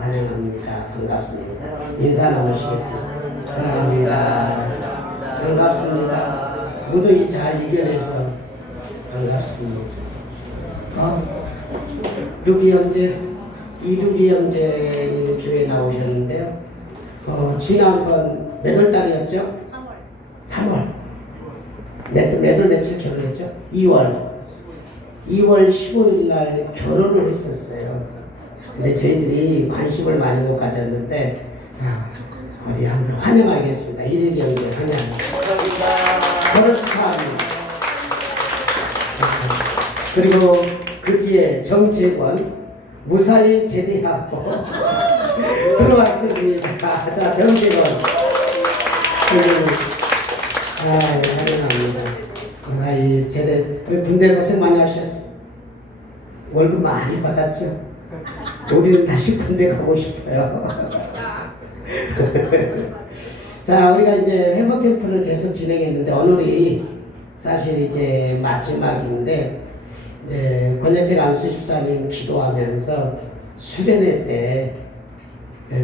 환영합니다. 반갑습니다. 인사 나누시겠습니다. 사랑합니다. 반갑습니다. 무더위 잘 이겨내서 반갑습니다. 이루기 형제 교회 나오셨는데요. 지난번 몇 월 달이었죠? 3월. 몇 월 며칠 결혼했죠? 2월 15일 날 결혼을 했었어요. 근데 저희들이 관심을 많이 못 가졌는데, 우리 한번 환영하겠습니다. 이르기 형제 환영합니다. 결혼 축하합니다. 그리고 그 뒤에 정재권 무사히 제대하고 들어왔습니다. 자, 정재권. 환영합니다. 무사히 제대, 군대 고생 많이 하셨어요. 월급 많이 받았죠? 우리는 다시 군대 가고 싶어요. 자, 우리가 이제 회복 캠프를 계속 진행했는데, 오늘이 사실 이제 마지막인데, 이제 권혜택 안수 집사님 기도하면서 수련회 때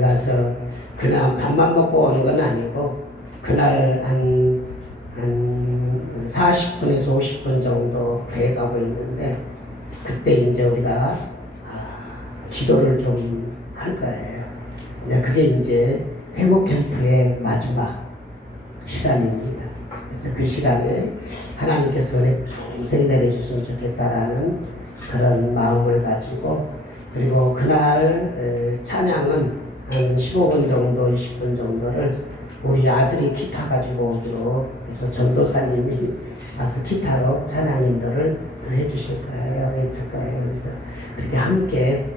가서 그냥 밥만 먹고 오는 건 아니고, 그날 한 40분에서 50분 정도 돼 가고 있는데, 그때 이제 우리가 기도를 좀 할 거예요. 이제 그게 이제 회복 캠프의 마지막 시간입니다. 그래서 그 시간에 하나님께서 은혜 평생 내려주셨으면 좋겠다라는 그런 마음을 가지고, 그리고 그날 찬양은 한 15분 정도, 20분 정도를 우리 아들이 기타 가지고 오기로 해서 전도사님이 와서 기타로 찬양 인도를 해주실 거예요. 해줄 거예요. 그래서 그렇게 함께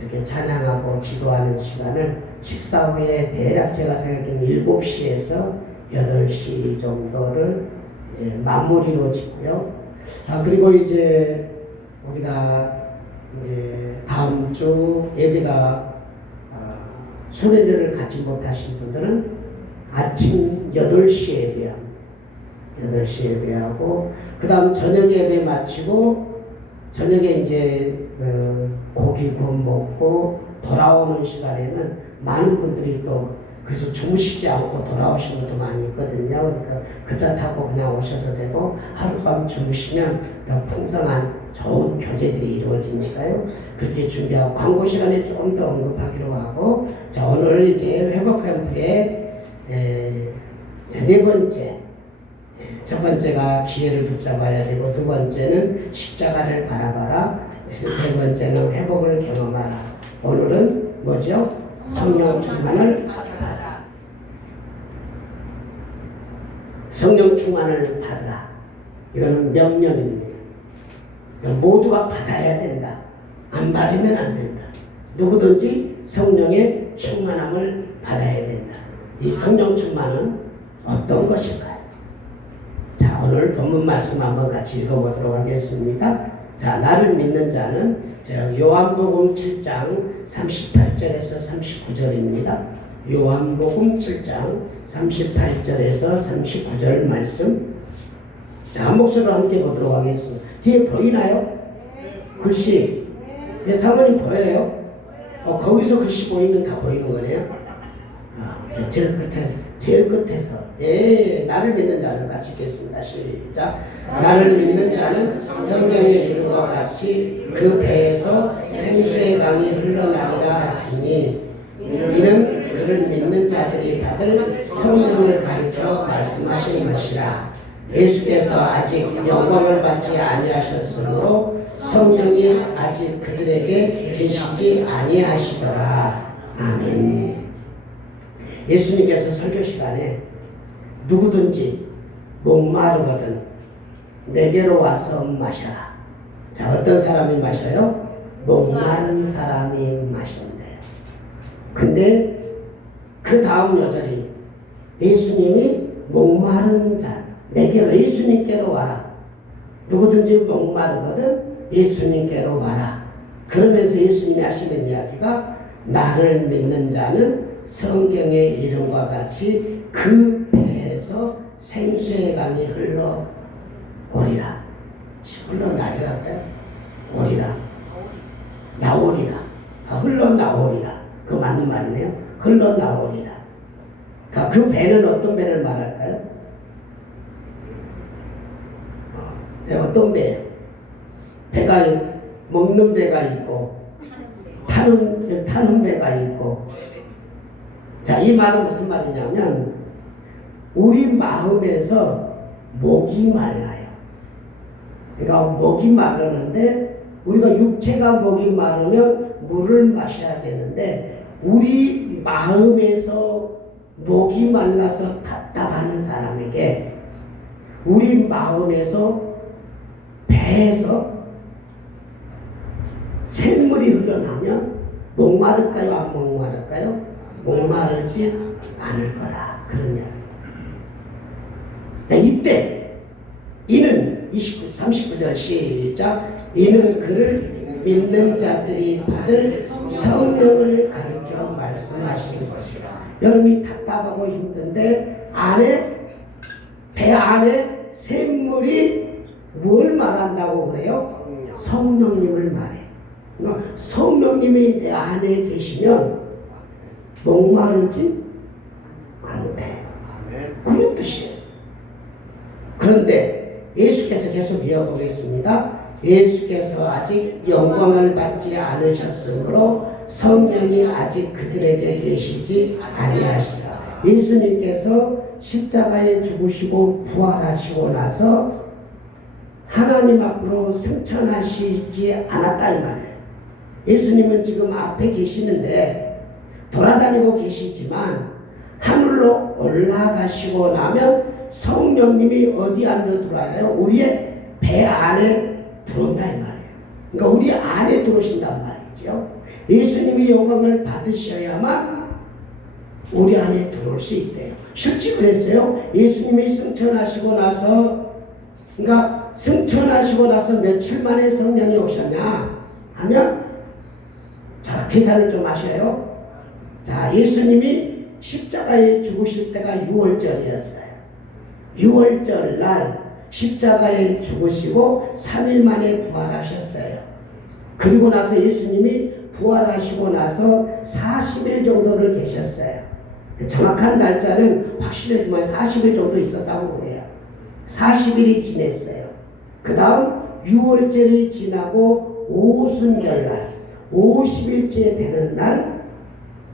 이렇게 찬양하고 기도하는 시간을 식사 후에 대략 제가 생각하기에는 7시에서 8시 정도를 이제 마무리로 짓고요. 그리고 이제 우리가 이제 다음 주 예배가 수련회를 가지 못하신 분들은 아침 8시에 예배합니다. 8시에 예배하고, 그 다음 저녁 예배 마치고, 저녁에 이제 고기 구워 먹고 돌아오는 시간에는 많은 분들이 또 그래서 주무시지 않고 돌아오시는 분도 많이 있거든요. 그러니까 그 차 타고 그냥 오셔도 되고, 하룻밤 주무시면 더 풍성한 좋은 교제들이 이루어지니까요. 그렇게 준비하고, 광고 시간에 좀 더 언급하기로 하고, 자, 오늘 이제 회복 캠프의 네 번째, 첫 번째가 기회를 붙잡아야 되고, 두 번째는 십자가를 바라봐라, 세 번째는 회복을 경험하라. 오늘은 뭐죠? 성령 충만을 받으라. 성령 충만을 받으라. 이거는 명령입니다. 모두가 받아야 된다. 안 받으면 안 된다. 누구든지 성령의 충만함을 받아야 된다. 이 성령 충만은 어떤 것일까요? 자, 오늘 본문 말씀 한번 같이 읽어보도록 하겠습니다. 자, 나를 믿는 자는 요한복음 7장 38절에서 39절입니다. 요한복음 7장 38절에서 39절 말씀. 자, 한 목소리로 함께 보도록 하겠습니다. 뒤에 보이나요? 글씨. 네, 사모님 보여요? 거기서 글씨 보이면 다 보이는 거네요. 제일 끝에서. 예, 나를 믿는 자는 같이 읽겠습니다. 시작. 나를 믿는 자는 성령의 이름과 같이 그 배에서 생수의 강이 흘러나리라 하시니, 이는 그를 믿는 자들이 받을 성령을 가리켜 말씀하신 것이라. 예수께서 아직 영광을 받지 아니하셨으므로 성령이 아직 그들에게 계시지 아니하시더라. 아멘. 예수님께서 설교 시간에 누구든지 목마르거든 내게로 와서 마셔라. 자, 어떤 사람이 마셔요? 목마른 사람이 마신대요. 근데 그 다음 여절이 예수님이 목마른 자 내게로, 예수님께로 와라. 누구든지 목마르거든 예수님께로 와라. 그러면서 예수님이 하시는 이야기가, 나를 믿는 자는 성경의 이름과 같이 그 배에서 생수의 강이 흘러오리라. 흘러나리라고요? 오리라. 나오리라. 흘러나오리라. 그 맞는 말이네요. 흘러나오리라. 그 배는 어떤 배를 말할까요? 어떤 배예요? 배가 먹는 배가 있고 타는 배가 있고. 자, 이 말은 무슨 말이냐면 우리 마음에서 목이 말라요. 그러니까 목이 마르는데 우리가 육체가 목이 마르면 물을 마셔야 되는데 우리 마음에서 목이 말라서 답답하는 사람에게 우리 마음에서 배에서 샘물이 흘러나면 목마를까요? 안 목마를까요? 목마르지 않을 거라. 그런 이야기. 자, 이때 이는 39절 시작. 이는 그를 믿는 자들이 받을 성령을 가르쳐 말씀하시는 것이라. 여러분이 답답하고 힘든데 배 안에 샘물이 뭘 말한다고 그래요? 성령님을 말해. 그러니까 성령님이 내 안에 계시면 목마르지 않대. 그런 뜻이에요. 그런데 예수께서 계속 이어보겠습니다. 예수께서 아직 영광을 받지 않으셨으므로 성령이 아직 그들에게 계시지 아니하시라. 예수님께서 십자가에 죽으시고 부활하시고 나서 하나님 앞으로 승천하시지 않았다 이 말이에요. 예수님은 지금 앞에 계시는데 돌아다니고 계시지만 하늘로 올라가시고 나면 성령님이 어디 안으로 들어와요? 우리의 배 안에 들어온다 이 말이에요. 그러니까 우리 안에 들어오신단 말이죠. 예수님이 영광을 받으셔야만 우리 안에 들어올 수 있대요. 실제 그랬어요. 예수님이 승천하시고 나서, 그러니까 승천하시고 나서 며칠 만에 성령이 오셨냐 하면, 자, 계산을 좀 하셔요. 자, 예수님이 십자가에 죽으실 때가 6월절이었어요. 6월절 날 십자가에 죽으시고 3일 만에 부활하셨어요. 그리고 나서 예수님이 부활하시고 나서 40일 정도를 계셨어요. 정확한 날짜는 확실하지만 40일 정도 있었다고 그래요. 40일이 지냈어요. 그 다음 6월절이 지나고 오순절날 50일째 되는 날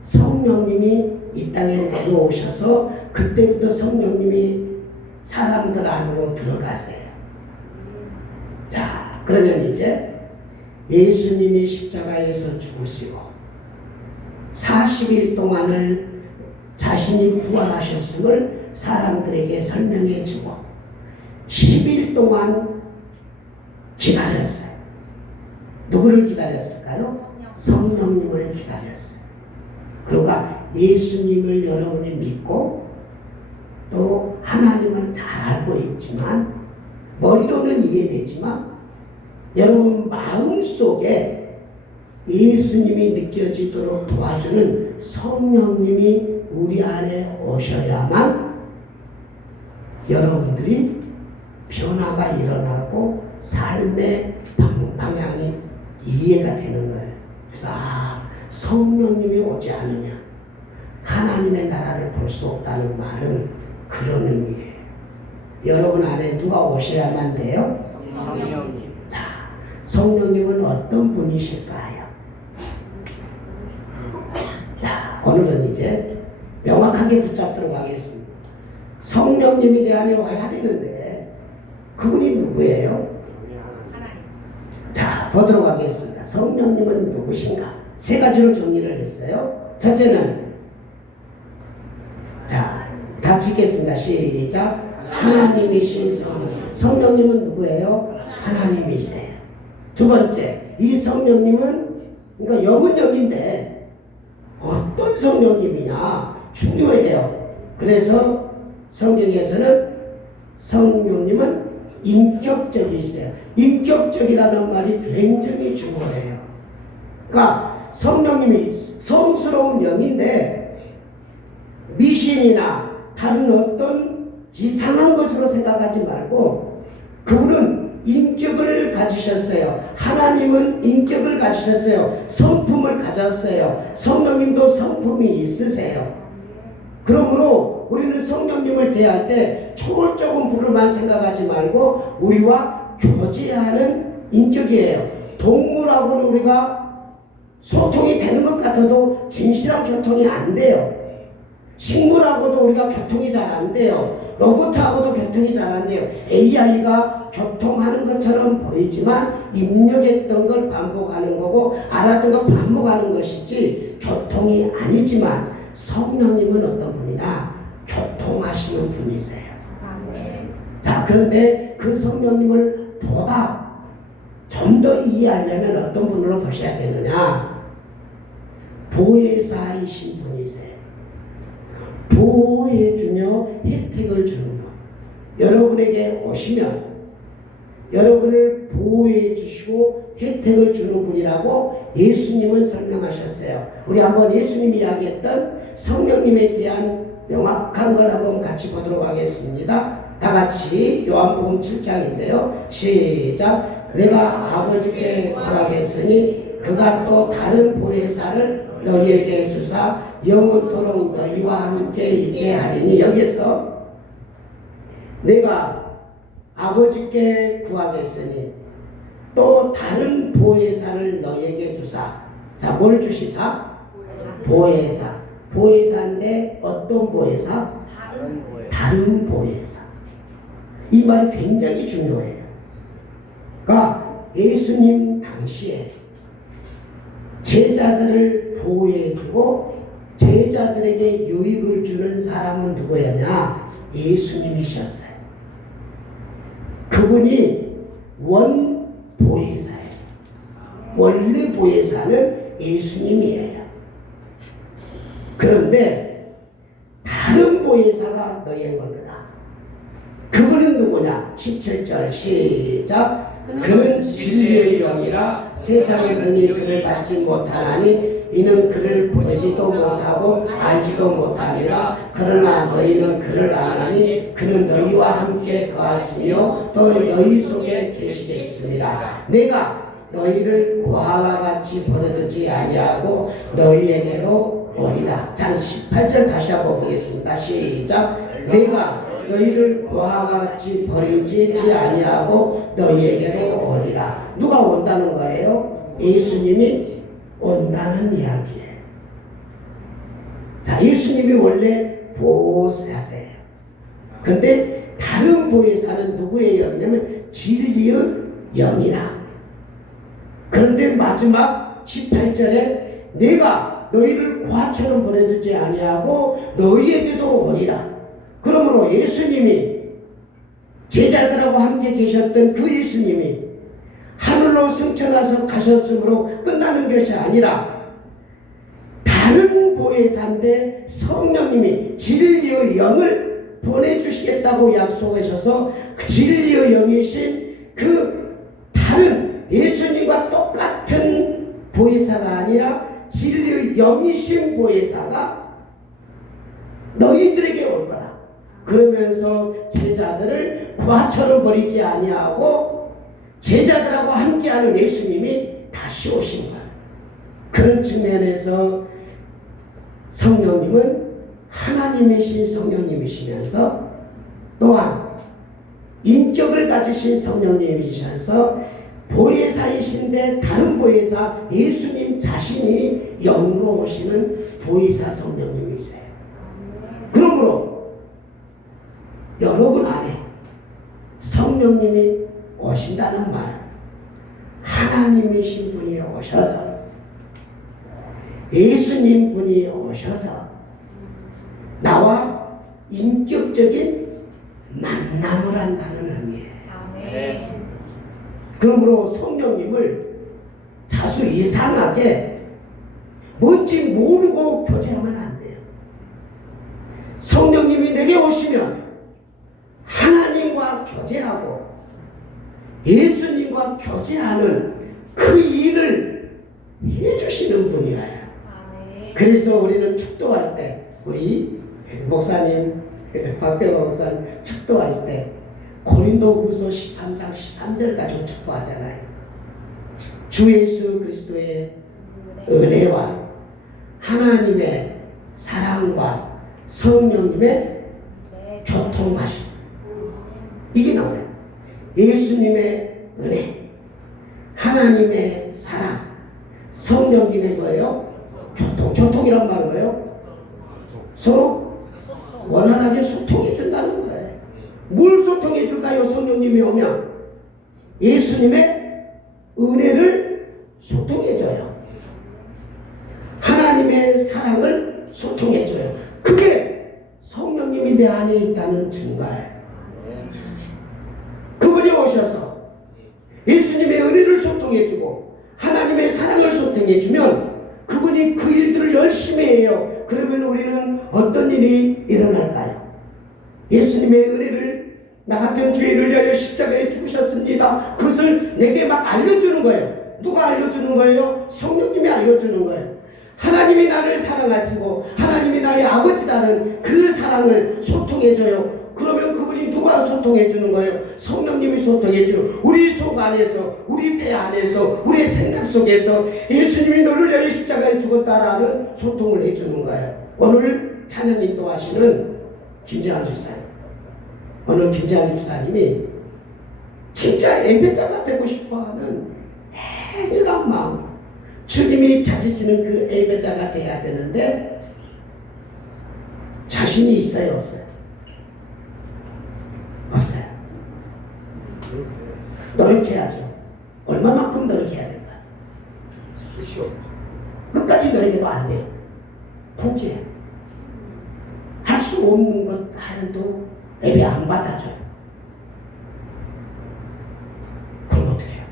성령님이 이 땅에 내려오셔서 그때부터 성령님이 사람들 안으로 들어가세요. 자, 그러면 이제 예수님이 십자가에서 죽으시고 40일 동안을 자신이 부활하셨음을 사람들에게 설명해 주고 10일 동안 기다렸어요. 누구를 기다렸을까요? 성령님을 기다렸어요. 그러니까 예수님을 여러분이 믿고 또 하나님을 잘 알고 있지만 머리로는 이해되지만 여러분 마음속에 예수님이 느껴지도록 도와주는 성령님이 우리 안에 오셔야만 여러분들이 변화가 일어나고 삶의 방향이 이해가 되는 거예요. 그래서 성령님이 오지 않으면 하나님의 나라를 볼 수 없다는 말은 그런 의미예요. 여러분 안에 누가 오셔야만 돼요? 성령님. 자, 성령님은 어떤 분이실까요? 자, 오늘은 이제 명확하게 붙잡도록 하겠습니다. 성령님이 내 안에 와야 되는데 그분이 누구예요? 자, 보도록 하겠습니다. 성령님은 누구신가? 세 가지로 정리를 했어요. 첫째는, 자, 다 찍겠습니다. 시작. 하나님이신 성령. 성령님은 누구예요? 하나님이세요. 두 번째, 이 성령님은, 그러니까 영은 영인데 어떤 성령님이냐 중요해요. 그래서 성경에서는 성령님은 인격적이세요. 인격적이라는 말이 굉장히 중요해요. 그러니까 성령님이 성스러운 영인데 미신이나 다른 어떤 이상한 것으로 생각하지 말고 그분은 인격을 가지셨어요. 하나님은 인격을 가지셨어요. 성품을 가졌어요. 성령님도 성품이 있으세요. 그러므로 우리는 성령님을 대할 때 초월적인 부류만 생각하지 말고 우리와 교제하는 인격이에요. 동물하고는 우리가 소통이 되는 것 같아도 진실한 교통이 안 돼요. 식물하고도 우리가 교통이 잘 안 돼요. 로봇하고도 교통이 잘 안 돼요. AI가 교통하는 것처럼 보이지만 입력했던 걸 반복하는 거고 알았던 걸 반복하는 것이지 교통이 아니지만 성령님은 어떤 분이냐? 교통하시는 분이세요. 자, 그런데 그 성령님을 보다 좀 더 이해하려면 어떤 분으로 보셔야 되느냐? 보혜사이신 분이세요. 보호해주며 혜택을 주는 분. 여러분에게 오시면 여러분을 보호해 주시고 혜택을 주는 분이라고 예수님은 설명하셨어요. 우리 한번 예수님이 이야기했던 성령님에 대한 명확한 걸 한번 같이 보도록 하겠습니다. 다 같이 요한복음 7장인데요. 시작. 내가 아버지께 구하겠으니 그가 또 다른 보혜사를 너희에게 주사 영원토록 너희와 함께 있게 하리니. 여기서 내가 아버지께 구하겠으니 또 다른 보혜사를 너희에게 주사. 자, 뭘 주시사? 보혜사. 보혜사인데 어떤 보혜사? 다른 보혜사. 이 말이 굉장히 중요해요. 그러니까 예수님 당시에 제자들을 보호해주고 제자들에게 유익을 주는 사람은 누구였냐? 예수님이셨어요. 그분이 원 보혜사예요. 원래 보혜사는 예수님이에요. 그런데 다른 보혜사가 너희의 겁니다. 그분은 누구냐? 17절 시작. 그는 진리의 영이라 세상의 능히 그를 받지 못하나니 이는 그를 보지도 못하고 알지도 못하니라. 그러나 너희는 그를 아나니 그는 너희와 함께 거하시며 또 너희 속에 계시겠습니다. 내가 너희를 고아와 같이 버려두지 아니하고 너희에게로 오리라. 자, 18절 다시 한번 보겠습니다. 시작. 내가 너희를 고아와 같이 버리지 아니하고 너희에게로 오리라. 누가 온다는 거예요? 예수님이 온다는 이야기예요. 자, 예수님이 원래 보호사세요. 근데 다른 보혜사는 누구의 영이냐면 진리의 영이라. 그런데 마지막 18절에 내가 너희를 고아처럼 보내두지 아니하고 너희에게도 오리라. 그러므로 예수님이 제자들하고 함께 계셨던 그 예수님이 하늘로 승천하서 가셨으므로 끝나는 것이 아니라 다른 보혜사인데 성령님이 진리의 영을 보내주시겠다고 약속하셔서 그 진리의 영이신 그 다른 예수님과 똑같은 보혜사가 아니라 진리의 영이신 보혜사가 너희들에게 올 거다. 그러면서 제자들을 고아처럼 버리지 아니하고 제자들하고 함께하는 예수님이 다시 오신 거예요. 그런 측면에서 성령님은 하나님이신 성령님이시면서 또한 인격을 가지신 성령님이시면서 보혜사이신데 다른 보혜사 예수님 자신이 영으로 오시는 보혜사 성령님이세요. 그러므로 여러분 안에 성령님이 오신다는 말은 하나님이신 분이 오셔서 예수님 분이 오셔서 나와 인격적인 만남을 한다는 의미예요. 그러므로 성령님을 자수 이상하게 뭔지 모르고 교제하면 안 돼요. 성령님이 내게 오시면 하나님과 교제하고 예수님과 교제하는 그 일을 해주시는 분이에요. 그래서 우리는 축도할 때 우리 목사님 박대호 목사님 축도할 때 고린도후서 13장 13절 가지고 축복하잖아요. 주 예수 그리스도의 은혜와 하나님의 사랑과 성령님의 교통하심, 이게 나와요. 예수님의 은혜, 하나님의 사랑, 성령님의 뭐예요? 교통이란 말은 뭐예요? 서로 원활하게 소통해 준다는 거예요. 뭘 소통해 줄까요? 성령님이 오면 예수님의 은혜를 소통해 줘요. 하나님의 사랑을 소통해 줘요. 그게 성령님이 내 안에 있다는 증거예요. 그분이 오셔서 예수님의 은혜를 소통해 주고 하나님의 사랑을 소통해 주면 그분이 그 일들을 열심히 해요. 그러면 우리는 어떤 일이 일어날까요? 예수님의 은혜를, 나 같은 죄인을 위하여 십자가에 죽으셨습니다. 그것을 내게 막 알려주는 거예요. 누가 알려주는 거예요? 성령님이 알려주는 거예요. 하나님이 나를 사랑하시고 하나님이 나의 아버지라는 그 사랑을 소통해줘요. 그러면 그분이 누가 소통해주는 거예요? 성령님이 소통해주는, 우리 속 안에서, 우리 배 안에서, 우리 생각 속에서 예수님이 너를 위하여 십자가에 죽었다라는 소통을 해주는 거예요. 오늘 찬양 인도하시는 김재환 집사님, 오늘 김재환 집사님이 진짜 예배자가 되고 싶어하는 애절한 마음, 주님이 찾으시는 그 예배자가 돼야 되는데 자신이 있어요, 없어요? 없어요. 노력해야죠. 얼마만큼 노력해야 될까요? 끝까지 노력해도 안 돼요. 포기해. 할 수 없는 것 하나도 예배 안 받아줘요. 그럼 어떻게 해요?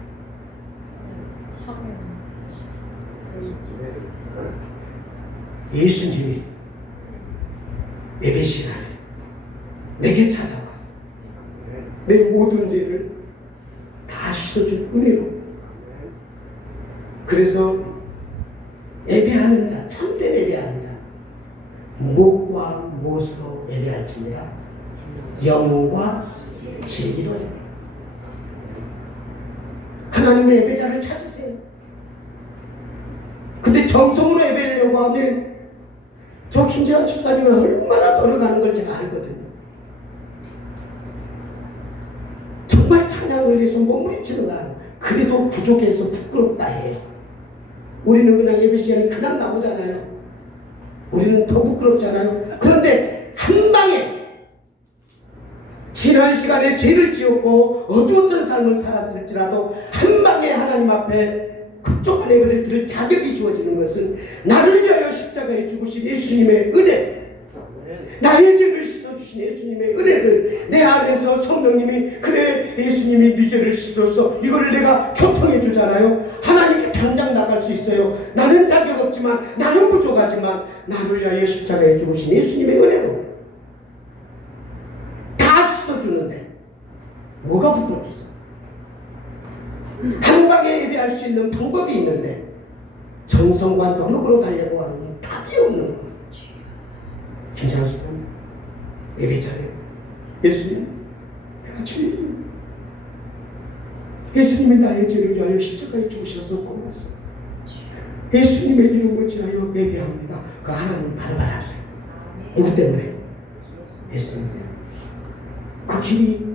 예수님이 예배 시간에 내게 찾아와서 내 모든 죄를 다 씻어준 은혜로, 그래서 예배하는 자, 참된 예배하는 자, 무엇과 무엇으로 예배할지니라? 영과 진리로. 하나님의 예배자를 찾으세요. 근데 정성으로 예배하려고 하면 저 김재환 집사님이 얼마나 노력하는 걸 제가 알거든요. 정말 찬양을 위해서 몸부림치는 거예요. 그래도 부족해서 부끄럽다 해요. 우리는 그냥 예배 시간이 그냥 나오잖아요. 우리는 더 부끄럽잖아요. 그런데 한 방에 지난 시간에 죄를 지었고 어두웠던 삶을 살았을지라도 한 방에 하나님 앞에 흡족한 예배를 드릴 자격이 주어지는 것은 나를 위하여 십자가에 죽으신 예수님의 은혜, 나의 죄를 씻어주신 예수님의 은혜를 내 안에서 성령님이, 그래 예수님이 네 죄를 씻어서 이거를 내가 교통해 주잖아요. 하나님께 당장 나갈 수 있어요. 나는 자격 없지만, 나는 부족하지만 나를 위하여 십자가에 죽으신 예수님의 은혜로 다 씻어주는데 뭐가 부끄럽겠어? 한 방에 예배할 수 있는 방법이 있는데 정성과 노력으로 달려고 하는 답이 없는 거예요. 괜찮으세요? 예배자예요. 예수님, 내가 주님, 예수님이 나의 죄를 위하여 십자가에 죽으셔서 고맙습니다. 예수님의 이름을 지하여 예배합니다. 그 하나님 바로 받아들여요. 누구 때문에? 예수님 때문에. 그 길이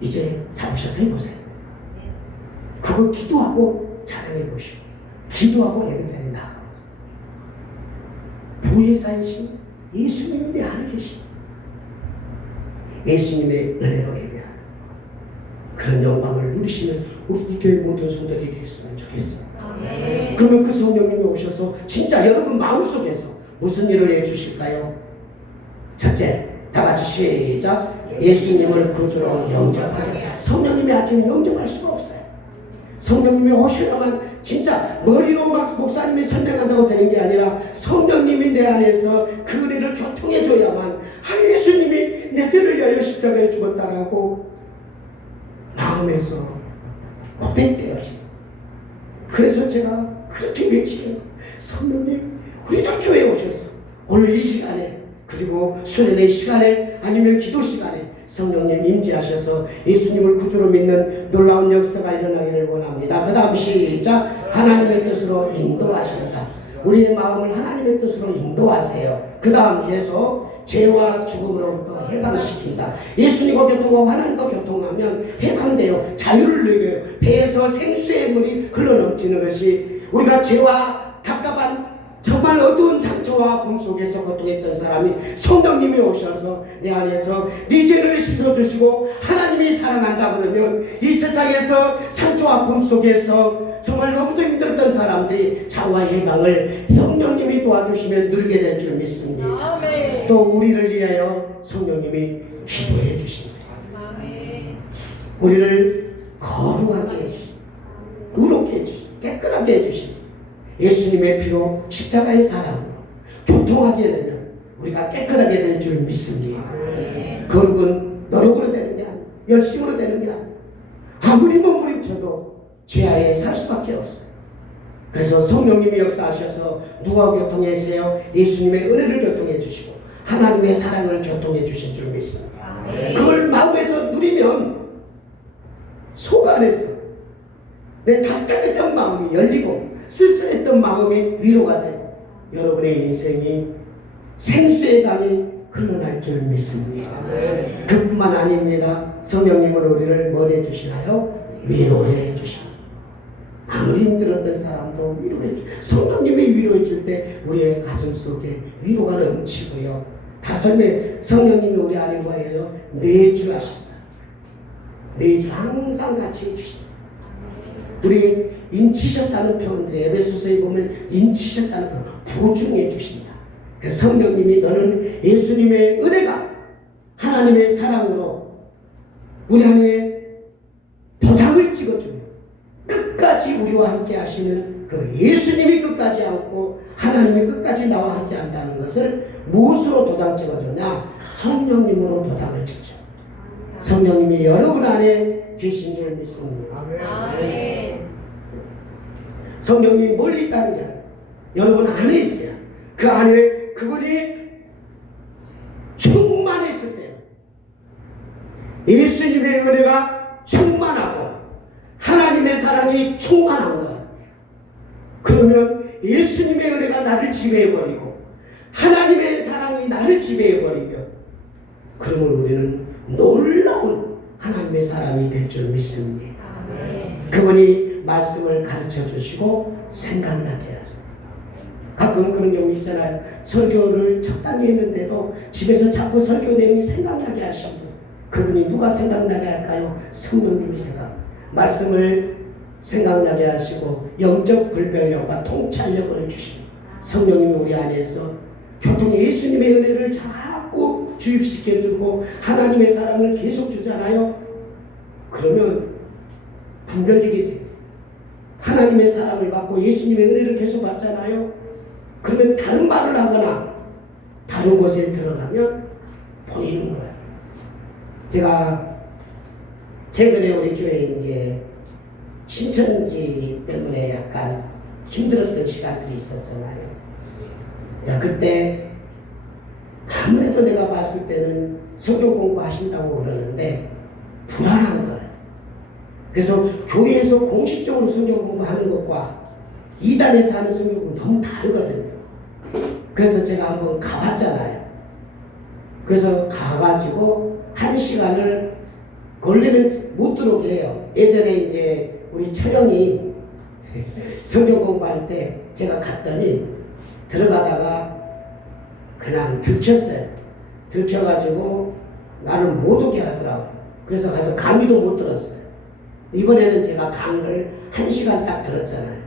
이제 잡으셔서 해보세요. 그거 기도하고 찬양해 보시고, 기도하고 예배자리에 나가보세요. 보혜사이신 예수님이 내 안에 계시, 예수님의 은혜로 예배하는 그런 영광을 누리시는 우리 교회 모든 성도들이 되었으면 좋겠어요. 그러면 그 성령님이 오셔서 진짜 여러분 마음속에서 무슨 일을 해주실까요? 첫째, 다 같이 시작. 예수님을 구주로 영접하게. 성령님이 아직 영접할 수가 없어요. 성령님이 오셔야만, 진짜 머리로 막 목사님이 설명한다고 되는 게 아니라 성령님이 내 안에서 그 은혜를 교통해 줘야만, 예수님이 내 죄를 위하여 십자가에 죽었다라고 마음에서 고백되어지. 그래서 제가 그렇게 외치요. 성령님, 우리도 교회에 오셔서 오늘 이 시간에, 그리고 수련의 시간에, 아니면 기도 시간에 성령님 임재하셔서 예수님을 구주로 믿는 놀라운 역사가 일어나기를 원합니다. 그 다음 시작. 하나님의 뜻으로 인도하신다. 우리의 마음을 하나님의 뜻으로 인도하세요. 그 다음 계속 죄와 죽음으로부터 해방시킨다. 예수님과 교통하고 하나님과 교통하면 해방돼요. 자유를 누려요. 배에서 생수의 물이 흘러넘치는 것이, 우리가 죄와 답답한 정말 어두운 상처와 아픔 속에서 고통했던 사람이 성령님이 오셔서 내 안에서 네 죄를 씻어주시고 하나님이 사랑한다 그러면 이 세상에서 상처와 아픔 속에서 정말 너무도 힘들었던 사람들이 자와 해방을 성령님이 도와주시면 누리게 될 줄 믿습니다. 아멘. 또 우리를 위하여 성령님이 기도해 주십니다. 아멘. 우리를 거룩하게 해주십니다. 의롭게 해주십니다. 깨끗하게 해주십니다. 예수님의 피로 십자가의 사랑으로 교통하게 되면 우리가 깨끗하게 될 줄 믿습니다. 거룩은 노력으로 되는 게 아니야. 열심으로 되는 게 아니야. 아무리 몸부림쳐도 죄 아래에 살 수밖에 없어요. 그래서 성령님이 역사하셔서 누가 교통해주세요? 예수님의 은혜를 교통해 주시고 하나님의 사랑을 교통해 주신 줄 믿습니다. 그걸 마음에서 누리면 속 안에서 내 답답했던 마음이 열리고 쓸쓸했던 마음이 위로가 되고 여러분의 인생이 생수의 강이 흘러날 줄 믿습니다. 그뿐만 아닙니다. 성령님은 우리를 뭐 해주시나요? 위로해 주십니다. 아무리 힘들었던 사람도 위로해 주십니다. 성령님이 위로해 줄 때 우리의 가슴 속에 위로가 넘치고요. 다섯째, 성령님이 우리 안에 뭐예요? 내주하신다. 내주 항상 같이 해주신다. 우리 인치셨다는 표현들, 에베소서에 보면 인치셨다는 표현, 보증해 주신다. 그래서 성령님이 너는 예수님의 은혜가 하나님의 사랑으로 우리 안에 도장을 찍어주며 끝까지 우리와 함께 하시는 그 예수님이 끝까지 않고 하나님이 끝까지 나와 함께 한다는 것을 무엇으로 도장 찍어주냐? 성령님으로 도장을 찍죠. 성령님이 여러분 안에 계신 줄 믿습니다. 아멘. 성령님이 멀리 있다는 게 아니라 여러분 안에 있어요. 그 안에 그분이 충만했을 때 예수님의 은혜가 충만하고 하나님의 사랑이 충만한 거예요. 그러면 예수님의 은혜가 나를 지배해버리고 하나님의 사랑이 나를 지배해버리면 그러면 우리는 놀라운 하나님의 사람이 될 줄 믿습니다. 아멘. 그분이 말씀을 가르쳐 주시고 생각나게 하세요. 가끔 그런 경우 있잖아요. 설교를 적당히 했는데도 집에서 자꾸 설교 내용이 생각나게 하시는 분. 그분이 누가 생각나게 할까요? 성령님이 말씀을 생각나게 하시고 영적 불변력과 통찰력을 주시고 성령님이 우리 안에서 교통에 예수님의 은혜를 자꾸 주입시켜주고 하나님의 사랑을 계속 주잖아요. 그러면 분별력이 생겨요. 하나님의 사랑을 받고 예수님의 은혜를 계속 받잖아요. 그러면 다른 말을 하거나 다른 곳에 들어가면 보이는 거예요. 제가 최근에 우리 교회에 이제 신천지 때문에 약간 힘들었던 시간들이 있었잖아요. 자, 그때 아무래도 내가 봤을 때는 성경 공부하신다고 그러는데 불안한 거예요. 그래서 교회에서 공식적으로 성경 공부하는 것과 이단에서 하는 성경 공부 너무 다르거든요. 그래서 제가 한번 가봤잖아요. 그래서 가가지고 1시간을 걸리면 못 들어오게 해요. 예전에 이제 우리 처형이 성경 공부할 때 제가 갔더니 들어가다가 그냥 들켰어요. 들켜가지고 나를 못 오게 하더라고요. 그래서 가서 강의도 못 들었어요. 이번에는 제가 강의를 1시간 딱 들었잖아요.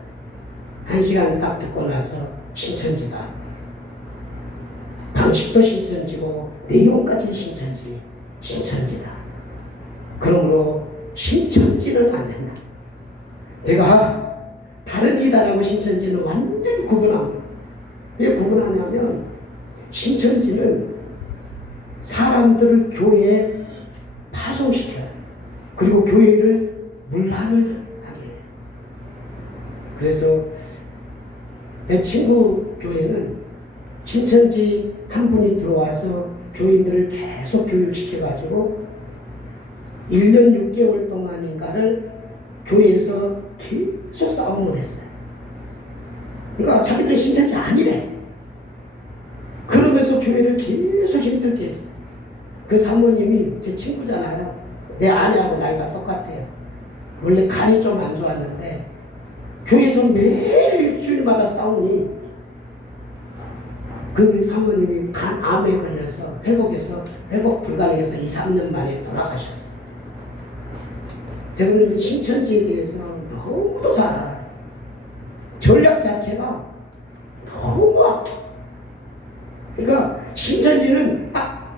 1시간 딱 듣고 나서 신천지다. 방식도 신천지고 내용까지 신천지다. 그러므로 신천지는 안 된다. 내가 다른 이단하고 신천지는 완전히 구분합니다. 왜 구분하냐면 신천지는 사람들을 교회에 파송시켜요. 그리고 교회를 문란을 하게 해요. 그래서 내 친구 교회는 신천지 한 분이 들어와서 교인들을 계속 교육시켜가지고 1년 6개월 동안인가를 교회에서 계속 싸움을 했어요. 그러니까 자기들은 신천지 아니래. 그러면서 교회를 계속 힘들게 했어요. 그 사모님이 제 친구잖아요. 내 아내하고 나이가 똑같아요. 원래 간이 좀 안 좋았는데 교회에서 매일 일주일마다 싸우니 그 사모님이 간암에 걸려서 회복 불가능해서 2, 3년 만에 돌아가셨어요. 저는 신천지에 대해서 너무도 잘 알아요. 전략 자체가 너무 악해. 그러니까 신천지는 딱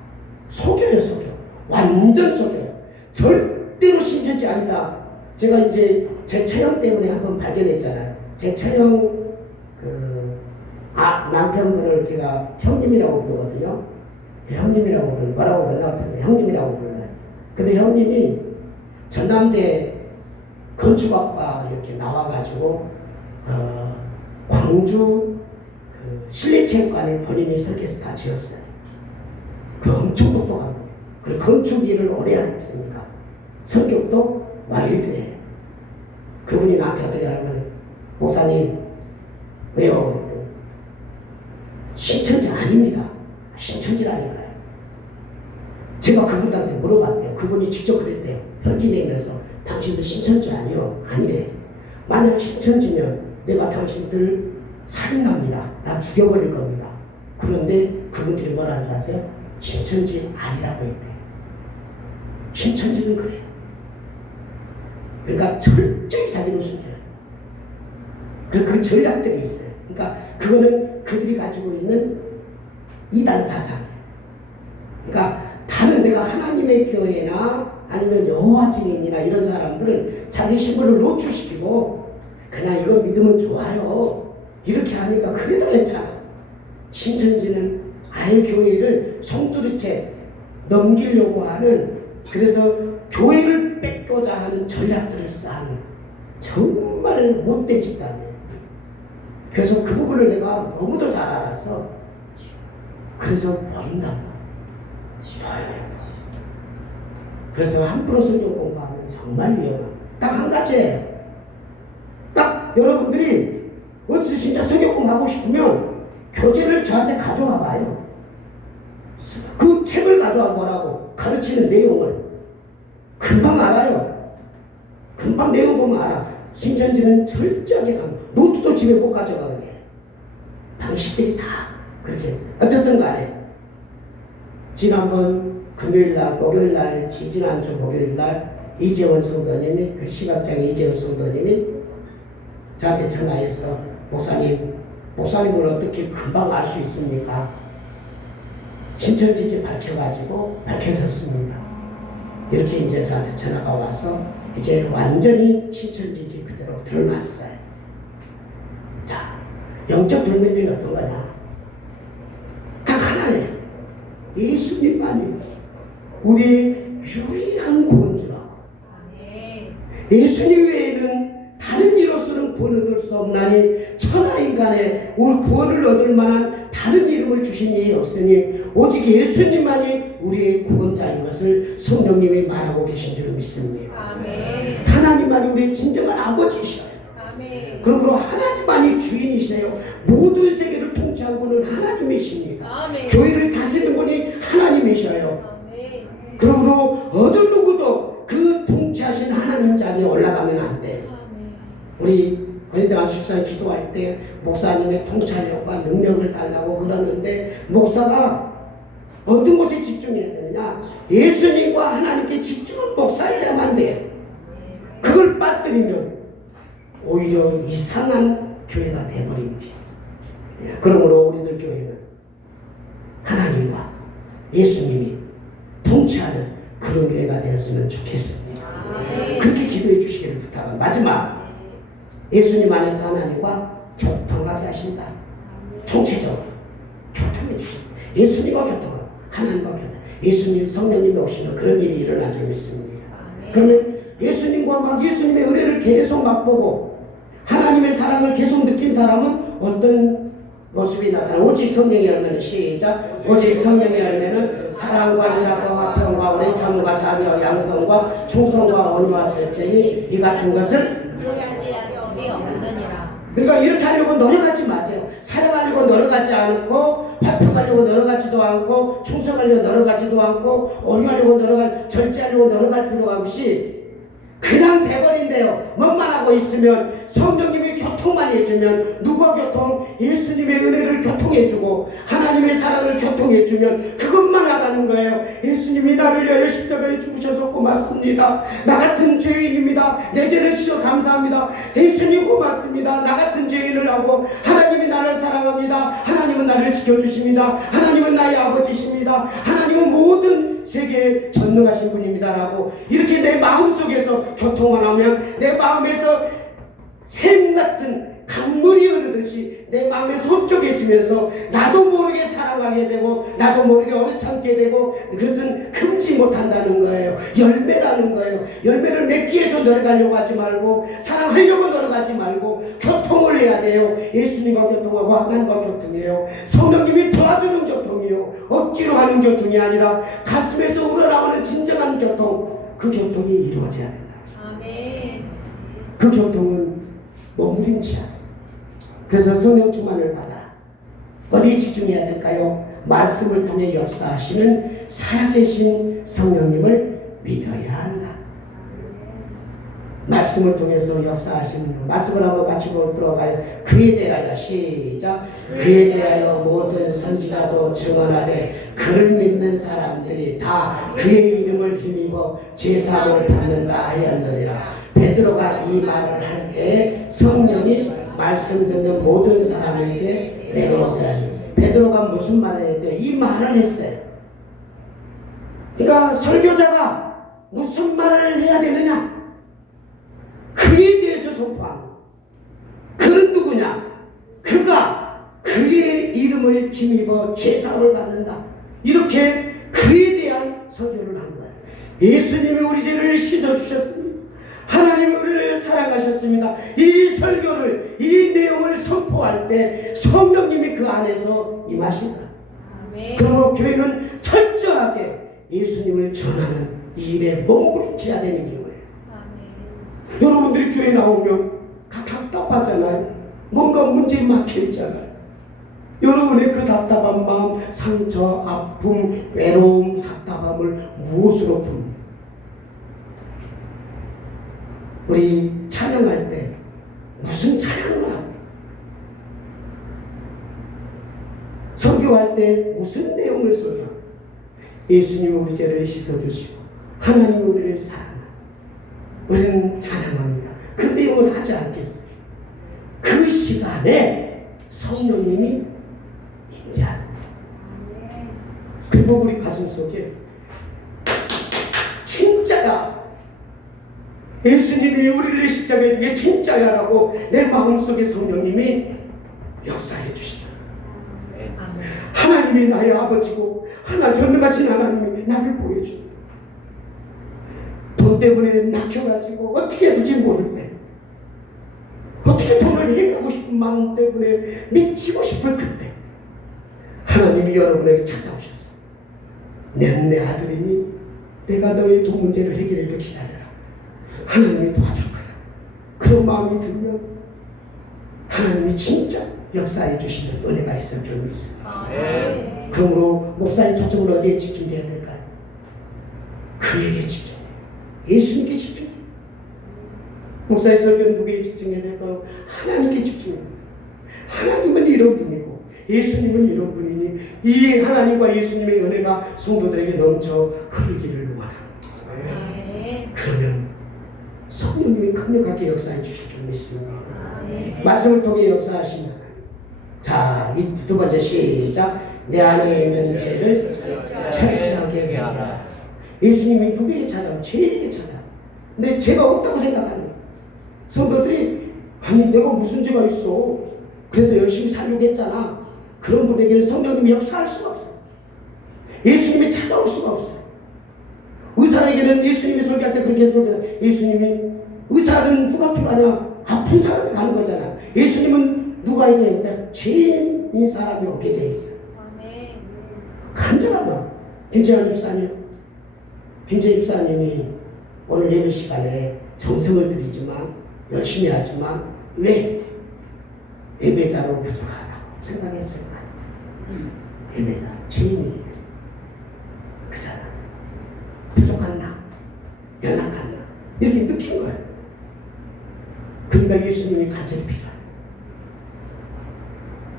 속여요, 속여. 완전 속여요. 절대로 신천지 아니다. 제가 이제 제 처형 때문에 한번 발견했잖아요. 제 처형 남편분을 제가 형님이라고 부르거든요. 형님이라고 부르는 뭐라고 그러나 형님이라고 부르는. 근데 형님이 전남대 건축학과 이렇게 나와가지고 광주 실내체육관을 본인이 설계해서 다 지었어요. 그 엄청 똑똑한 거예요. 그리고 건축 일을 오래 했으니까 성격도 와일드해요. 그분이 나한테 어떻게 하냐면 목사님 왜요? 그랬더니 신천지 아닙니다. 신천지라니까요. 제가 그분한테 물어봤대요. 그분이 직접 그랬대요. 혈기 내면서 당신들 신천지 아니요? 아니래. 만약 신천지면 내가 당신들 살인합니다. 나 죽여버릴 겁니다. 그런데 그분들이 뭐라는 줄 아세요? 신천지 아니라고 했대요. 신천지는 그래요. 그러니까 철저히 자기는 숨겨요. 그 전략들이 있어요. 그러니까 그거는 그들이 가지고 있는 이단 사상. 그러니까 다른 내가 하나님의 교회나 아니면 여호와 증인이나 이런 사람들은 자기 신분을 노출시키고 그냥 이거 믿으면 좋아요. 이렇게 하니까 그래도 괜찮아. 신천지는 아예 교회를 송두리째 넘기려고 하는, 그래서 교회를 뺏고자 하는 전략들을 쌓는 정말 못된 집단이에요. 그래서 그 부분을 내가 너무도 잘 알아서 그래서 버린다고. 그래서 함부로 성경 공부하면 정말 위험해요. 딱 한 가지예요. 딱 여러분들이 어디서 진짜 성경 공부하고 싶으면 교재를 저한테 가져와 봐요. 그 책을 가져와 보라고. 가르치는 내용을 금방 알아요. 금방 내용 보면 알아. 신천지는 철저하게 가면 노트도 집에 못 가져가게 방식들이 다 그렇게 했어요. 어쨌든 간에 지난번 금요일날, 목요일날, 지지난주 목요일날 이재원 성도님이, 그 시각장애 이재원 성도님이 저한테 전화해서 목사님을 어떻게 금방 알 수 있습니까? 신천지지 밝혀졌습니다. 이렇게 이제 저한테 전화가 와서 이제 완전히 신천지지 그대로 드러났어요. 자, 영적 불면증이 어떤 거냐? 딱 하나예요. 예수님만이 우리의 유일한 구원주라고. 예수님 외에는 다른 이로서는 구원을 얻을 수 없나니 천하인간에 우리 구원을 얻을 만한 다른 이름을 주신 이에 없으니 오직 예수님만이 우리의 구원자인 것을 성령님이 말하고 계신 줄 믿습니다. 아멘. 하나님만이 우리의 진정한 아버지이셔요. 아멘. 그러므로 하나님만이 주인이세요. 모든 세계를 통치하는 분은 하나님이십니다. 아멘. 교회를 다스리는 분이 하나님이셔요. 아멘. 그러므로 어떤 누구도 그 통치하신 하나님 자리에 올라가면 안 돼요. 우리 고린도서 14장 기도할 때 목사님의 통찰력과 능력을 달라고 그러는데 목사가 어떤 곳에 집중해야 되느냐? 예수님과 하나님께 집중한 목사여야만 돼요. 그걸 빠뜨리면 오히려 이상한 교회가 돼버립니다. 그러므로 우리들 교회는 하나님과 예수님이 통치하는 그런 교회가 되었으면 좋겠습니다. 그렇게 기도해 주시기를 부탁합니다. 마지막, 예수님 안에서 하나님과 교통하게 하신다. 총체적으로 교통해 주십니다. 예수님과 교통하고 하나님과 교통. 예수님, 성령님이 오시면 그런 일이 일어날 줄 믿습니다. 그러면 예수님과 막 예수님의 은혜를 계속 맛보고 하나님의 사랑을 계속 느낀 사람은 어떤 모습이 나타나. 오직 성령의 열매는 시작. 오직 성령의 열매는 사랑과 희락과 평과 오래 참과 자비와 양성과 충성과 온유와 절제니 이 같은 것을 그러지 않음이 없느니라. 그러니까 이렇게 하려고 노력하지 마세요. 사랑하려고 노력하지 않고 화평하려고 노력하지도 않고 충성하려고 노력하지도 않고 온유하려고 절제하려고 노력할 필요가 없이 그냥 돼버린대요. 뭐만 하고 있으면 성령님이 교통만 해주면 누가 교통? 예수님의 은혜를 교통해주고 하나님의 사랑을 교통해주면 그것만 하가는 거예요. 예수님이 나를 위하여 십자가에 죽으셔서 고맙습니다. 나 같은 죄인입니다. 내 죄를 지어 감사합니다. 예수님 고맙습니다. 나 같은 죄인을 하고 하나님이 나를 사랑합니다. 하나님은 나를 지켜주십니다. 하나님은 나의 아버지십니다. 하나님은 모든 세계에 전능하신 분입니다라고 이렇게 내 마음속에서 교통을 하면 내 마음에서 샘 같은 강물이 흐르듯이 내 마음에 섭적해지면서 나도 모르게 사랑하게 되고 나도 모르게 어려참게 되고 그것은 금지 못한다는 거예요. 열매라는 거예요. 열매를 맺기 위해서 노력하려고 하지 말고 사랑하려고 노력하지 말고 교통을 해야 돼요. 예수님과 교통하고 하나님과 교통이에요. 성령님이 도와주는 교통이요 억지로 하는 교통이 아니라 가슴에서 우러나오는 진정한 교통, 그 교통이 이루어져야 된다. 아멘. 그 교통은 몸부림치야. 그래서 성령 충만을 받아라. 어디에 집중해야 될까요? 말씀을 통해 역사하시는 살아계신 성령님을 믿어야 한다. 말씀을 통해서 역사하시는 말씀을 한번 같이 보도록 하여 그에 대하여 시작. 그에 대하여 모든 선지자도 증언하되 그를 믿는 사람들이 다 그의 이름을 힘입어 제사함을 받는다 하였느니라. 베드로가 이 말을 할 때 성령이 말씀 듣는 모든 사람에게 내려오더니 베드로가 무슨 말을 했대요? 이 말을 했어요. 그러니까 설교자가 무슨 말을 해야 되느냐? 그에 대해서 선포하는. 그는 누구냐? 그가 그의 이름을 힘입어 죄사함을 받는다. 이렇게 그에 대한 설교를 한 거예요. 예수님이 우리 죄를 씻어주셨습니다. 하나님이 우리를 사랑하셨습니다. 이 설교를, 이 내용을 선포할 때 성령님이 그 안에서 임하시더라. 그러므로 교회는 철저하게 예수님을 전하는 이 일에 몸부림쳐야 되는 이유예요. 여러분들이 교회 나오면 다 답답하잖아요. 뭔가 문제에 막혀있잖아요. 여러분의 그 답답한 마음, 상처, 아픔, 외로움, 답답함을 무엇으로 풉니까? 우리 찬양할 때 무슨 찬양을 합니까? 설교할 때 무슨 내용을 설교합니까? 예수님이 우리 죄를 씻어주시고 하나님이 우리를 사랑합니다. 우리는 찬양합니다. 그 내용을 하지 않겠어요. 그 시간에 성령님이 임재합니다. 그리고 우리 가슴속에 진짜야, 예수님이 우리를 십자가에 죽게 진짜야라고 내 마음속에 성령님이 역사해 주신다. 하나님이 나의 아버지고 전능하신 하나님이 나를 보여준다. 돈 때문에 막혀가지고 어떻게 해야 될지 모를 때, 어떻게 돈을 해가고 싶은 마음 때문에 미치고 싶을 그때 하나님이 여러분에게 찾아오셨어요. 내 아들이니 내가 너의 돈 문제를 해결해줄 기다려라. 하나님이 도와줄 거야. 그런 마음이 들면 하나님이 진짜 역사해 주시는 은혜가 있을 줄 믿습니다. 그러므로 목사의 초점을 어디에 집중해야 될까요? 그에게 집중해야 돼요. 예수님께 집중해야 돼요. 목사의 설교는 누구에게 집중해야 될까요? 하나님께 집중해야 돼요. 하나님은 이런 분이고 예수님은 이런 분이니 이 하나님과 예수님의 은혜가 성도들에게 넘쳐 흐르기를 원합니다. 그러면 성령님이 강력하게 역사해 주실 줄 믿습니다. 말씀을 통해 역사하시는. 자, 이 두 번째 시작. 내 안에 있는 죄를 철저하게 하라. 예수님이 누구에게 찾아요? 죄인에게 찾아요. 근데 죄가 없다고 생각하는 거예요. 성도들이 아니 내가 무슨 죄가 있어? 그래도 열심히 살려고 했잖아. 그런 분에게는 성령님이 역사할 수가 없어요. 예수님이 찾아올 수가 없어요. 의사에게는 예수님이 설교할 때 그렇게 설교해요. 예수님이 의사는 누가 필요하냐? 아픈 사람이 가는 거잖아. 예수님은 누가 있냐? 죄인 성령인 사람이 오게 돼 있어요. 아멘. 간절한 마음. 김재환 집사님이 오늘 예배 시간에 정성을 들이지만 열심히 하지만 왜 예배자로 부족하다고 생각했을까? 예배자 죄인이기 그잖아. 부족한 나, 연약한 나 이렇게 느낀 거예요. 그러니까 예수님이 간절히 필요해.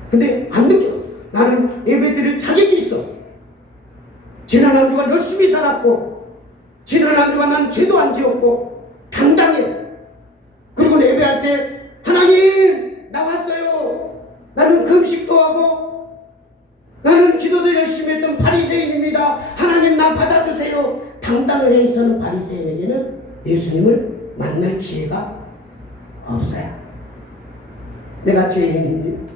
근데 안 느껴. 나는 예배드릴 자격이 있어. 지난 한 주간 열심히 살았고, 지난 한 주간 난 죄도 안 지었고 당당해. 그리고 예배할 때 하나님 나왔어요. 나는 금식도 하고 나는 기도도 열심히 했던 바리새인입니다. 하나님 나 받아주세요. 당당하게 서는 바리새인에게는 예수님을 만날 기회가 없어요. 내가 죄인이니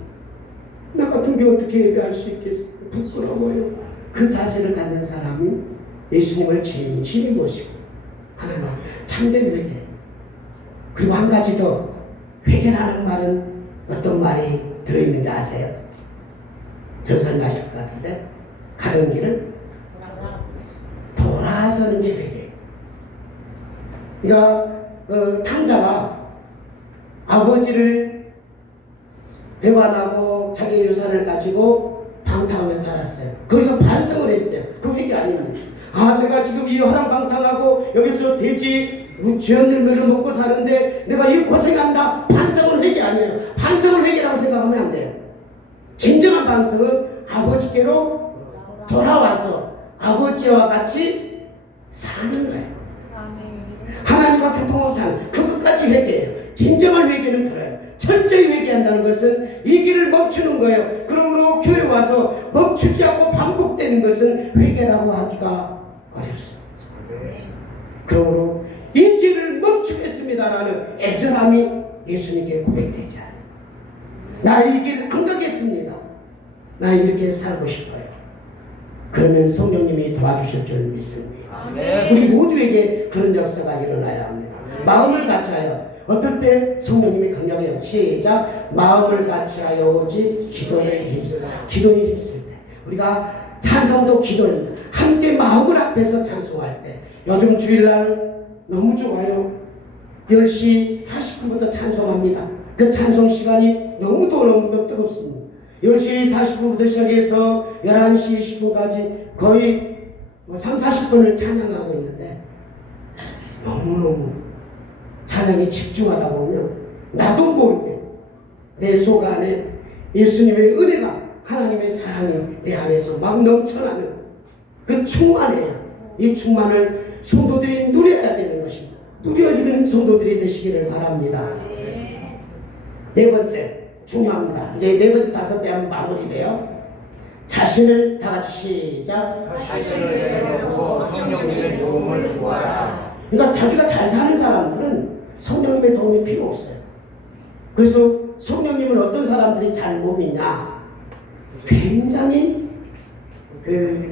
나 같은 게 어떻게 예배할 수 있겠어요? 부끄러워요. 그 자세를 갖는 사람이 예수님을 진심히 모시고 하나님 참된 회개. 그리고 한 가지 더, 회개라는 말은 어떤 말이 들어있는지 아세요? 전선 아실 것 같은데, 가는 길을 돌아서는 게 회개. 그러니까 탕자가 아버지를 배반하고 자기 유산을 가지고 방탕하며 살았어요. 거기서 반성을 했어요. 그 회개 아닙니다. 아, 내가 지금 이 허랑방탕하고 여기서 돼지 쥐언들매를 먹고 사는데 내가 이 고생한다. 반성은 회개 아니에요. 반성을 회개라고 생각하면 안 돼요. 진정한 반성은 아버지께로 돌아와서 아버지와 같이 사는 거예요. 하나님과 교통하고 사는 그것까지 회개예요. 진정한 회개는 그래요. 철저히 회개한다는 것은 이 길을 멈추는 거예요. 그러므로 교회 와서 멈추지 않고 반복되는 것은 회개라고 하기가 어렵습니다. 그러므로 이 길을 멈추겠습니다라는 애절함이 예수님께 고백되지 않아요. 나 이 길 안 가겠습니다. 나 이렇게 살고 싶어요. 그러면 성령님이 도와주실 줄 믿습니다. 우리 모두에게 그런 역사가 일어나야 합니다. 마음을 같이하여, 어떨 때 성령님이 강력해요. 시작. 마음을 같이하여 오직 기도에 힘쓰다. 기도에 힘쓸 때 우리가 찬송도 기도입니다. 함께 마음을 합해서 찬송할 때, 요즘 주일날 너무 좋아요. 10시 40분부터 찬송합니다. 그 찬송 시간이 너무도 뜨겁습니다. 10시 40분부터 시작해서 11시 20분까지 거의 3, 40분을 찬양하고 있는데 너무너무 찬양에 집중하다 보면 나도 모르게 내 속 안에 예수님의 은혜가, 하나님의 사랑이 내 안에서 막 넘쳐나는 그 충만해요. 이 충만을 성도들이 누려야 되는 것입니다. 누려지는 성도들이 되시기를 바랍니다. 네 번째, 중요합니다. 이제 네 번째, 다섯 배 하면 마무리돼요. 자신을 다 같이 시작. 자신을 내려놓고 성령님의 도움을 구하라. 그러니까 자기가 잘 사는 사람들은 성령님의 도움이 필요 없어요. 그래서 성령님을 어떤 사람들이 잘 못 믿냐? 굉장히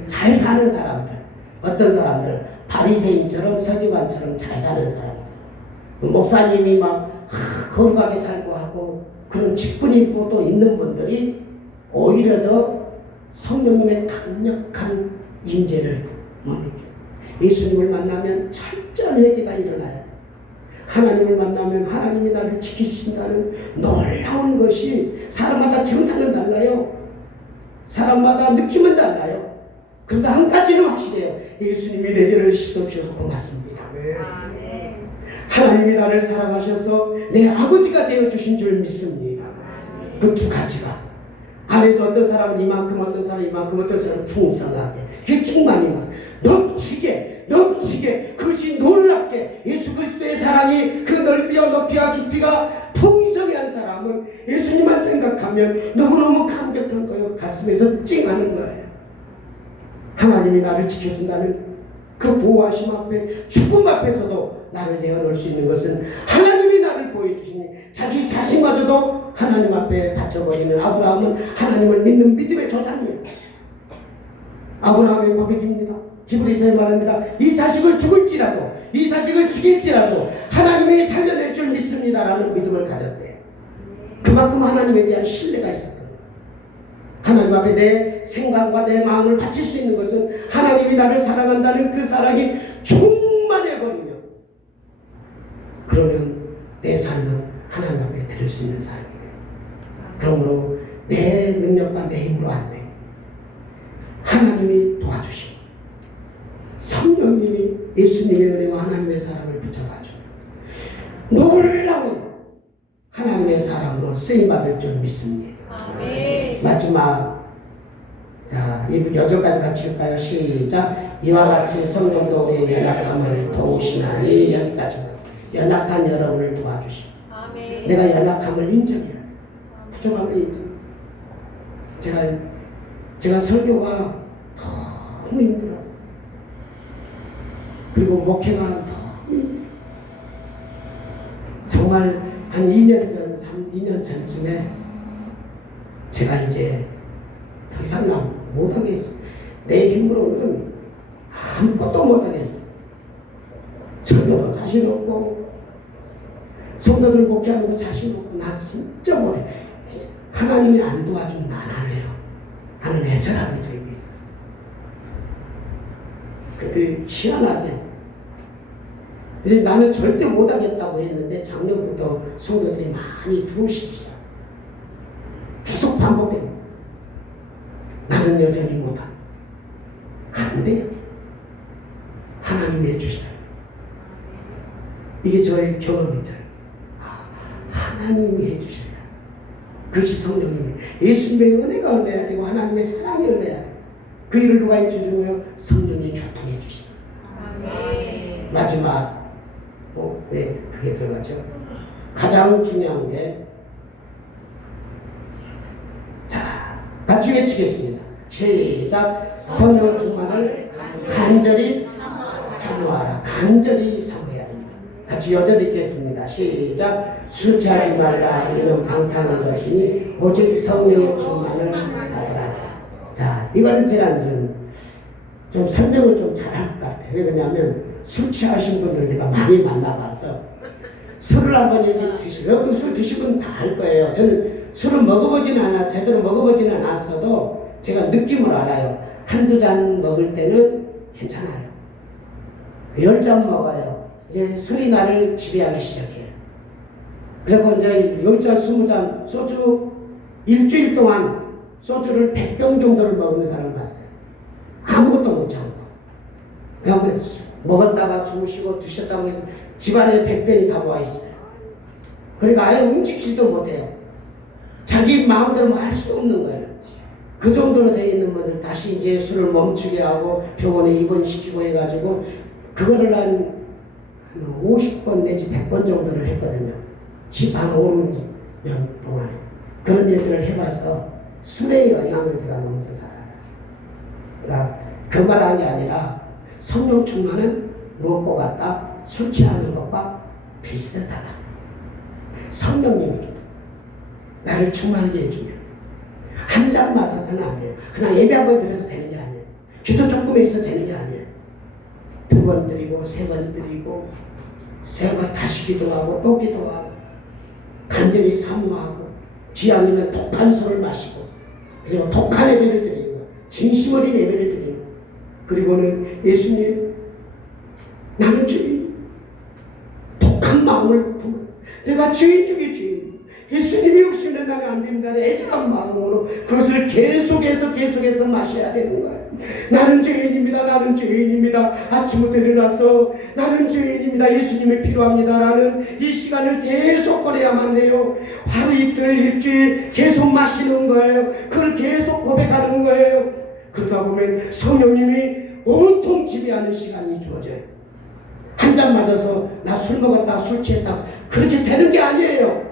잘 사는 사람들, 어떤 사람들, 바리새인처럼 서기관처럼 잘 사는 사람, 목사님이 막 거룩하게 살고 하고 그런 직분이 또 있는 분들이 오히려 더 성령님의 강력한 임재를 못 느껴요. 예수님을 만나면 철저한 회개가 일어나요. 하나님을 만나면 하나님이 나를 지키신다는 놀라운 것이, 사람마다 증상은 달라요. 사람마다 느낌은 달라요. 그런데 한 가지는 확실해요. 예수님이 내 죄를 씻어주셔서 고맙습니다. 하나님이 나를 사랑하셔서 내 아버지가 되어주신 줄 믿습니다. 그 두 가지가 안에서 어떤 사람은 이만큼, 어떤 사람은 이만큼, 어떤 사람은 풍성하게, 이 충만이만 넘치게 그것이 놀랍게 예수 그리스도의 사랑이 그 넓이와 높이와 깊이가 풍성한 사람은 예수님만 생각하면 너무너무 감격한 거예요. 가슴에서 찡하는 거예요. 하나님이 나를 지켜준다는 그 보호하심 앞에, 죽음 앞에서도 나를 내어놓을 수 있는 것은 하나님이 나를 보여주시니 자기 자신마저도 하나님 앞에 바쳐버리는 아브라함은 하나님을 믿는 믿음의 조상이었어요. 아브라함의 고백입니다. 히브리서에 말합니다. 이 자식을 죽을지라도, 이 자식을 죽일지라도 하나님이 살려낼 줄 믿습니다라는 믿음을 가졌대요. 그만큼 하나님에 대한 신뢰가 있었던 거예요. 하나님 앞에 내 생각과 내 마음을 바칠 수 있는 것은 하나님이 나를 사랑한다는 그 사랑이 충만해버리면, 그러면 내 삶은 하나님 앞에 드릴 수 있는 삶이에요. 그러므로 내 능력과 내 힘으로 안 돼. 하나님이 도와주시고 성령님이 예수님의 은혜와 하나님의 사랑을 붙잡아주고 놀라운 하나님의 사랑으로 쓰임받을 줄 믿습니다. 아멘. 마지막, 자, 이 여절까지 같이 읽을까요? 시작. 이와 같이 성령도 우리의 연약함을 도우시나니, 여기까지. 연약한 여러분을 도와주시고, 아멘. 내가 연약함을 인정해야 돼. 부족함을 인정. 제가 설교가 너무 힘들었어요. 그리고 목회가 너무 힘들어요. 정말 한 2년 전, 2년 전쯤에 제가 이제 더 이상 나 못하겠어. 내 힘으로는 아무것도 못하겠어. 설교도 자신 없고, 성도들 목회하는 거 자신 없고, 나 진짜 못해. 하나님이 안 도와주면 난 안 해요 하는 애절함이 저에게 있었어요. 근데 희한하게 이제 나는 절대 못하겠다고 했는데 작년부터 성도들이 많이 들어오시기 시작. 계속 반복됩니다. 나는 여전히 못한다. 안 돼요. 하나님이 해주셔야 돼요. 이게 저의 경험이죠. 하나님이 해주셔야 돼요. 그것이 성령님이, 예수님의 은혜가 흘러야 되고 하나님의 사랑이 흘러야 돼요. 그 일을 누가 해주시고요? 성령이 교통해 주시고. 아멘. 마지막, 왜 그게 들어가죠? 가장 중요한 게, 자, 같이 외치겠습니다. 시작. 성령 충만을 간절히 사모하라. 간절히 사모해야 됩니다. 같이 여절 읽겠습니다. 시작. 술 취하지 말라. 이는 방탕한 것이니 오직 성령의 충만을 받으라. 자, 이거는 제가 좀 설명을 좀 잘할 것 같아요. 왜 그러냐면 술 취하신 분들 내가 많이 만나봐서, 술을 한번 이렇게 드시고, 여러분 술 드신 분 다 알 거예요. 저는 술을 제대로 먹어보지는 않았어도 제가 느낌을 알아요. 한두 잔 먹을 때는 괜찮아요. 10잔 먹어요. 이제 술이 나를 지배하기 시작해요. 그리고 이제 10잔, 20잔 소주 일주일 동안 소주를 100병 정도를 먹는 사람을 봤어요. 아무것도 못 참고. 그냥 먹었다가 주무시고 드셨다가 집안에 100병이 다 모아 있어요. 그러니까 아예 움직이지도 못해요. 자기 마음대로 뭐 할 수도 없는 거예요. 그 정도로 되어 있는 분들 다시 이제 술을 멈추게 하고 병원에 입원시키고 해가지고 그거를 한 50번 내지 100번 정도를 했거든요. 한 5년 동안. 그런 일들을 해봐서 술의 영향을 제가 너무 더 잘 알아요. 그러니까 그 말하는 게 아니라 성령 충만은 무엇과 같다? 술 취하는 것과 비슷하다. 성령님이 나를 충만하게 해주면 한 잔 마셔서는 안 돼요. 그냥 예배 한 번 드려서 되는 게 아니에요. 기도 조금 해서 되는 게 아니에요. 2번 드리고 3번 드리고 3번 다시 기도하고 또 기도하고 간절히 사모하고 기왕이면 독한 술을 마시고 그리고 독한 예배를 드리고 진심 어린 예배를 드리고 그리고는 예수님 나는 주인 독한 마음을 품어 내가 주인 중에 주인 예수님이 없이는 나는 안 됩니다. 애절한 마음으로 그것을 계속해서 마셔야 되는 거예요. 나는 죄인입니다. 나는 죄인입니다. 아침부터 일어나서 나는 죄인입니다. 예수님이 필요합니다. 라는 이 시간을 계속 보내야만 해요. 하루 이틀 일주일 계속 마시는 거예요. 그걸 계속 고백하는 거예요. 그러다 보면 성령님이 온통 지배하는 시간이 주어져요. 한 잔 맞아서 나 술 먹었다 술 취했다 그렇게 되는 게 아니에요.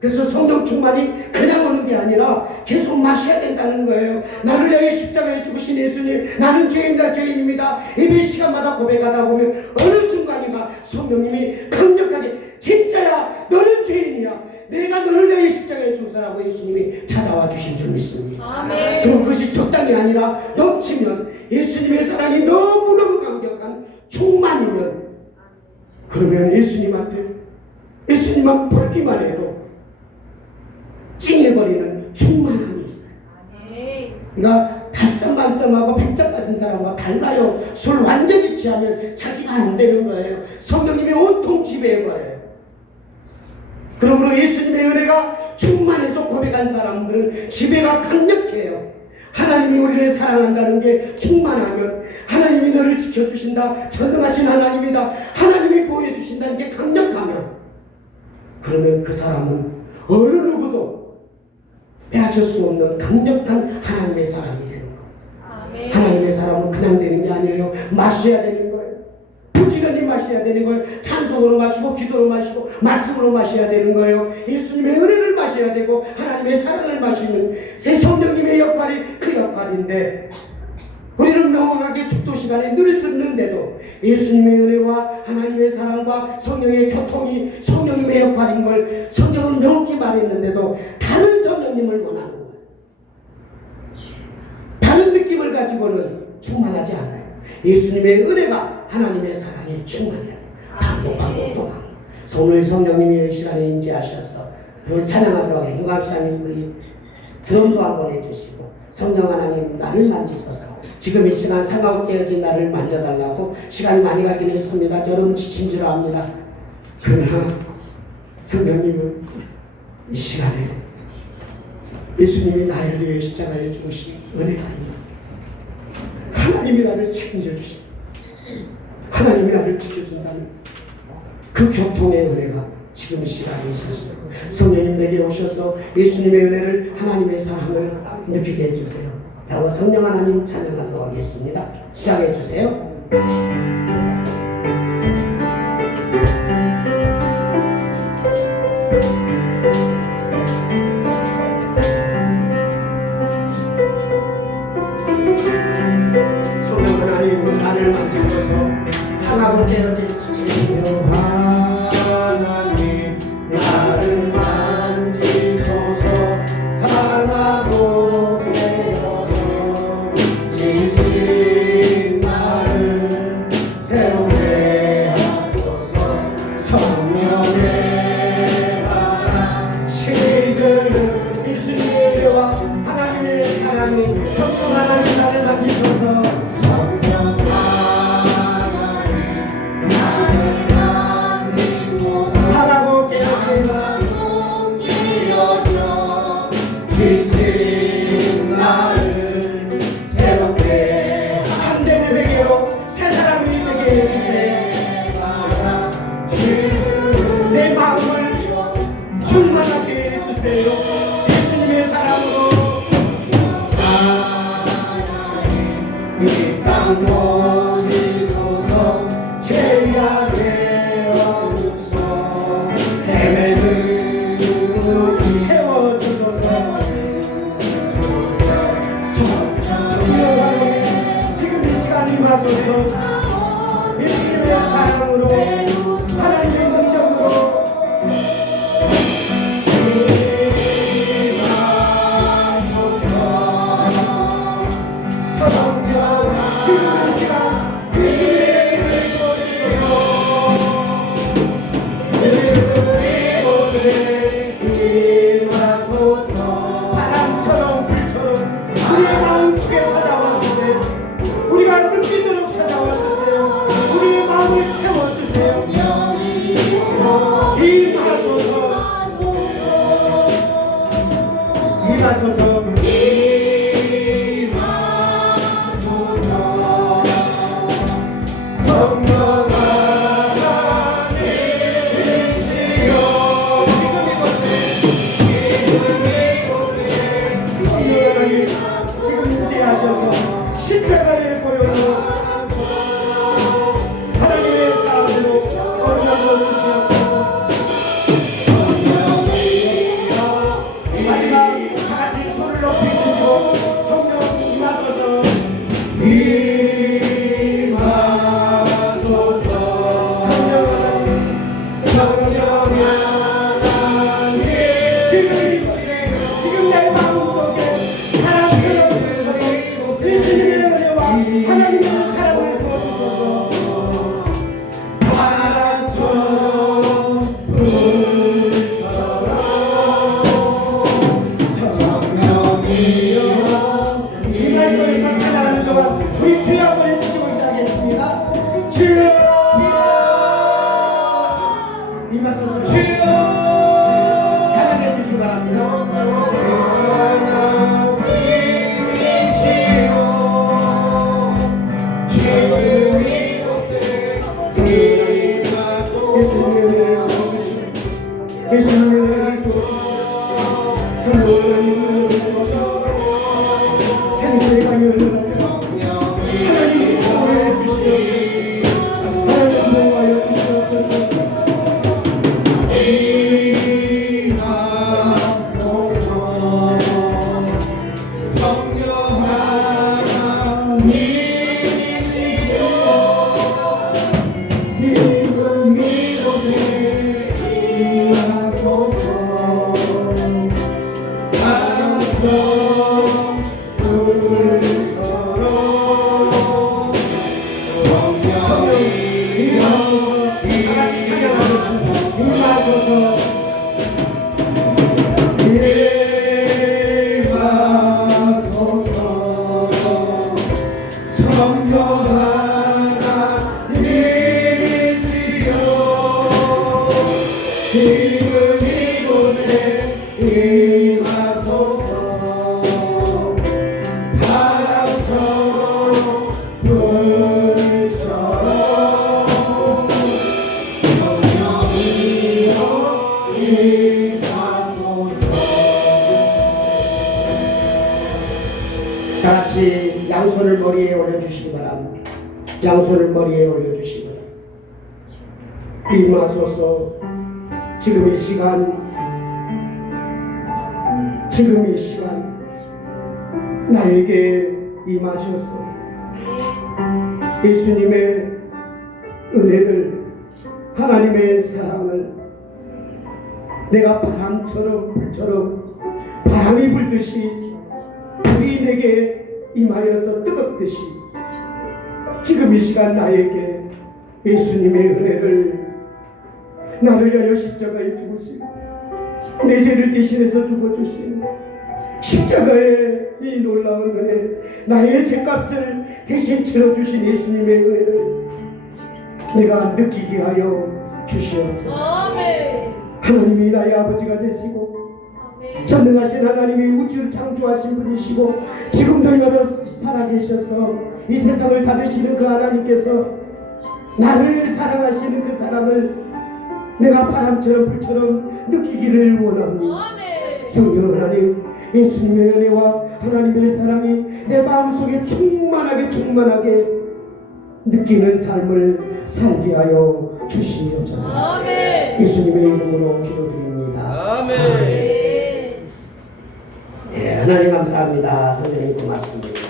그래서 성령 충만이 그냥 오는 게 아니라 계속 마셔야 된다는 거예요. 나를 위해 십자가에 죽으신 예수님 나는 죄인입니다. 예배 시간마다 고백하다 보면 어느 순간인가 성령님이 강력하게 진짜야 너는 죄인이야 내가 너를 위해 십자가에 죽으라고 예수님이 찾아와 주신 줄 믿습니다. 아멘. 그럼 그것이 적당히 아니라 넘치면 예수님의 사랑이 너무너무 강력한 충만이면 그러면 예수님만 부르기만 해도 찡해버리는 충만함이 있어요. 우리가 5점 만점하고 100점 맞은 사람과 달라요. 술 완전히 취하면 자기가 안 되는 거예요. 성령님이 온통 지배해버려요. 그러므로 예수님의 은혜가 충만해서 고백한 사람들은 지배가 강력해요. 하나님이 우리를 사랑한다는 게 충만하면, 하나님이 너를 지켜주신다, 전능하신 하나님이다, 하나님이 보호해주신다는 게 강력하면, 그러면 그 사람은 어느 누구도 빼앗을 수 없는 강력한 하나님의 사람이 되는 거예요. 하나님의 사람은 그냥 되는 게 아니에요. 마셔야 되는 거예요. 부지런히 마셔야 되는 거예요. 찬송으로 마시고 기도로 마시고 말씀으로 마셔야 되는 거예요. 예수님의 은혜를 마셔야 되고 하나님의 사랑을 마시는 새 성령님의 역할이 그 역할인데, 우리는 명확하게 축도 시간에 늘 듣는데도 예수님의 은혜와 하나님의 사랑과 성령의 교통이 성령님의 역할인 걸 성경은 명확히 말했는데도 다른 성령님을 원하는 거예요. 다른 느낌을 가지고는 충만하지 않아요. 예수님의 은혜가 하나님의 사랑이 충만해요. 반복. 오늘 성령님이 이 시간에 임재하셔서 우리 찬양하도록 해요. 유감사님 우리 드럼도 한번 해주시고, 성령 하나님 나를 만지소서. 지금 이 시간 상하고 깨어진 나를 만져달라고. 시간이 많이 가긴 했습니다. 여러분 지친 줄 압니다. 그러나 성령님은 이 시간에 예수님이 나를 위해 십자가에 죽으신 은혜가 아닙니다. 하나님이 나를 책임져 주신, 하나님이 나를 지켜준다는 그 교통의 은혜가 지금 이 시간에 있었습니다. 성령님 내게 오셔서 예수님의 은혜를, 하나님의 사랑을 느끼게 해주세요. 다음 성령 하나님 찬양하도록 하겠습니다. 시작해 주세요. 성령 하나님 나를 만지셔서 상하고 깨어진 지치며 하나님 나를 만지소서. 상하고 깨어져 지친 나를 새롭게 하소서. 성령의 바람 시들은 예수님의 은혜와 하나님의 사랑이 성령 하나님 나를 만지소서. 성령 하나님 나를 만지소서. 살아고 깨어져 지친 나를 새롭게 참된 회개로 새 사람이 되게 해주세요. 내 마음을 충만하게 해주세요. 예수님의 사랑으로 이 땅 모지소서. 죄가 되어주소. 헤매는 눈을 태워주소서. 성령하여 지금 이 시간 임하소서. 예수님의 사랑으로, 하나님의 능력으로 바람처럼 불처럼 우리의 마음속에 찾아와 주세요. 우리가 느끼도록 찾아와 주세요. 우리의 마음을 태워주세요. 주여 한번 해주시고 기도하겠습니다. 주여 임하소서. 주여 찬양해 주시기 바랍니다. 같이 양손을 머리에 올려주시기 바랍니다. 양손을 머리에 올려주시기 바랍니다. 임하소서. 지금 이 시간 나에게 임하셔서 예수님의 은혜를, 하나님의 사랑을 내가 바람처럼 불처럼 바람이 불듯이 불이 내게 임하여서 뜨겁듯이 지금 이 시간 나에게 예수님의 은혜를, 나를 위하여 십자가에 죽으시고 내 죄를 대신해서 죽어주신 십자가의 이 놀라운 은혜, 나의 죄값을 대신 치러주신 예수님의 은혜를 내가 느끼게 하여 주시옵소서. 아멘. 하나님이 나의 아버지가 되시고 아멘. 전능하신 하나님이 우주를 창조하신 분이시고 지금도 여러 살아계셔서 이 세상을 다루시는 그 하나님께서 나를 사랑하시는 그 사랑을 내가 바람처럼 불처럼 느끼기를 원합니다. 아멘. 성령 하나님, 예수님의 은혜와 하나님의 사랑이 내 마음속에 충만하게 느끼는 삶을 살게 하여 주시옵소서. 아멘. 예수님의 이름으로 기도드립니다. 아멘. 네, 하나님 감사합니다. 선생님 고맙습니다.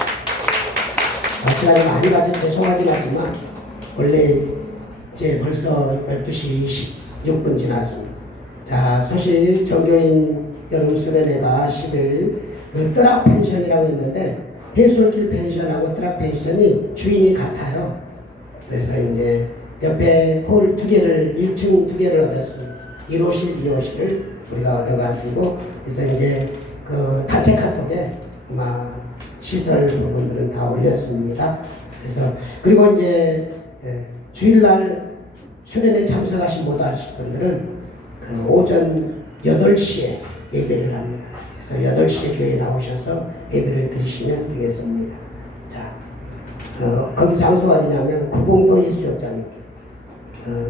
시간이 많이 가서 죄송하긴 하지만 원래 이제 벌써 12시 26분 지났습니다. 자, 소식 전교인 여러분 수련회가 10일 그 뜨락 펜션이라고 했는데 해수길 펜션하고 뜨락 펜션이 주인이 같아요. 그래서 이제 옆에 홀 2개를 1층 2개를 얻었습니다. 1호실 2호실을 우리가 얻어가지고 그래서 이제 그 단체 카톡에 시설 부분들은 다 올렸습니다. 그래서 그리고 이제 주일날 수련회 참석하신 못하신 분들은 그 오전 8시에 예배를 합니다. 그래서 8시에 교회에 나오셔서 예배를 드리시면 되겠습니다. 자, 거기 장소가 어디냐면 구봉도 해수욕장입니다.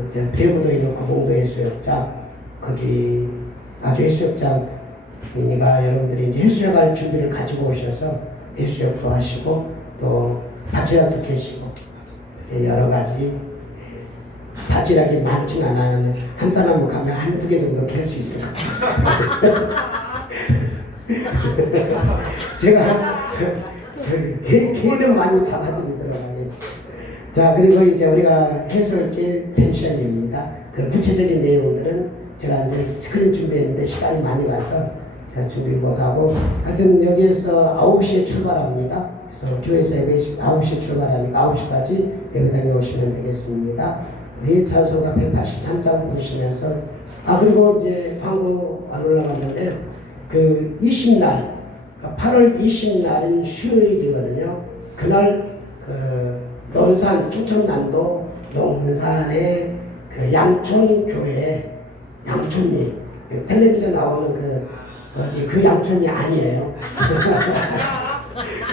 이제 대구도에 있는 구봉도 해수욕장, 거기 아주 해수욕장이니까 여러분들이 이제 해수욕할 준비를 가지고 오셔서 해수욕도 하시고 또 바지락도 캐시고 여러 가지 바지락이 많진 않아요. 한 사람 가면 한두 개 정도 캘 수 있어요. 제가 개는 많이 잡아드리더라고요. 자, 그리고 이제 우리가 해설길 펜션입니다. 그 구체적인 내용들은 제가 이제 스크린 준비했는데 시간이 많이 가서 제가 준비 못하고 하여튼 여기에서 9시에 출발합니다. 그래서 교회에서 예배 9시에 출발하니까 9시까지 예배당에 오시면 되겠습니다. 우리 찬송가 183장 보시면서 그리고 이제 광고 안 올라갔는데 그 20날 8월 20날인 수요일이거든요. 그날 논산 충청남도 논산의 그 양촌교회 양촌리 텔레비전 나오는 그 양촌이 아니에요.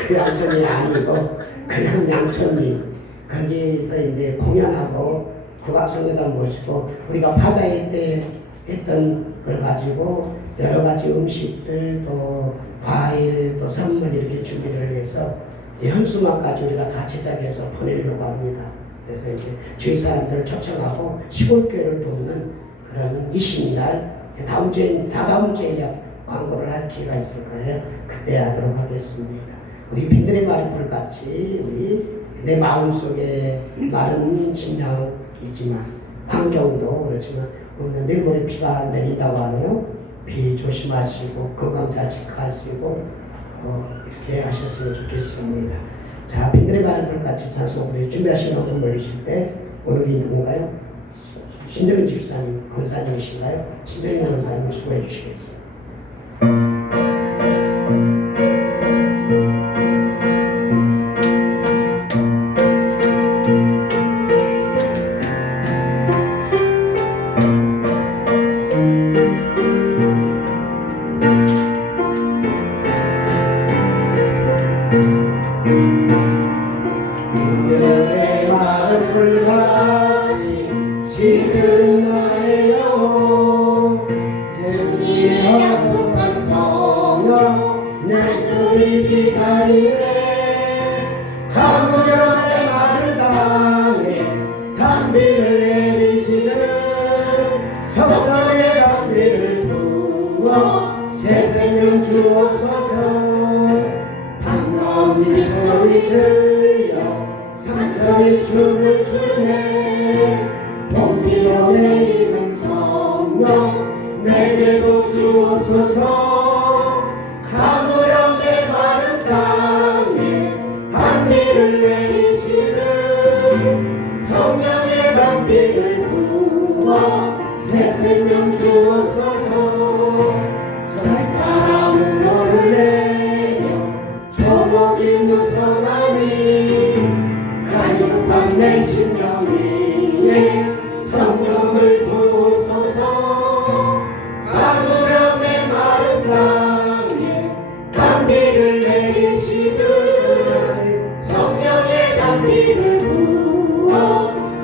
그 양촌이 아니고 그냥 양촌리 거기서 이제 공연하고 국악성대단 모시고 우리가 파자회 때 했던 걸 가지고 여러 가지 음식들 또 과일 또 선물 이렇게 준비를 해서 이제 현수막까지 우리가 다 제작해서 보내려고 합니다. 그래서 이제 주위 사람들을 초청하고 시골교회를 돕는 그런 20날 다음 주에 이제 광고를 할 기회가 있을 거예요. 그때 하도록 하겠습니다. 우리 빈들의 마리풀 같이 우리 내 마음속에 마른 심령이지만 환경도 그렇지만 오늘 내일 모레 비가 내린다고 하네요. 비 조심하시고 건강 잘 체크하시고 이렇게 하셨으면 좋겠습니다. 자, 빈들의 마리풀 같이 찬송 우리 준비하시는 분 모이실 때 오늘이 누군가요? 신정인 집사님, 권사님이신가요? 신정인 권사님 수고해 주시겠어요? 빈들의 마리풀 같이 지금 나의 영혼 주님의 약속한 성령 날들이 기다리네 가무련의 마른 땅에 담비를 내리시는 성령의 담비를 부어 새 생명 주옵소서 반가운 이 소리 들려 상처의 춤을 추네 봄비로 내리는 성령 내게도 주옵소서 가무령의 마른 땅에 담비를 내리시는 성령의 담비를 부어 새 생명 주옵소서 철바람으로를 내려 조목이 무성하니 갈급한 내 심령 위에 성령을 부소서 가무령의 마른 땅에 담비를 내리시듯 성령의 담비를 부어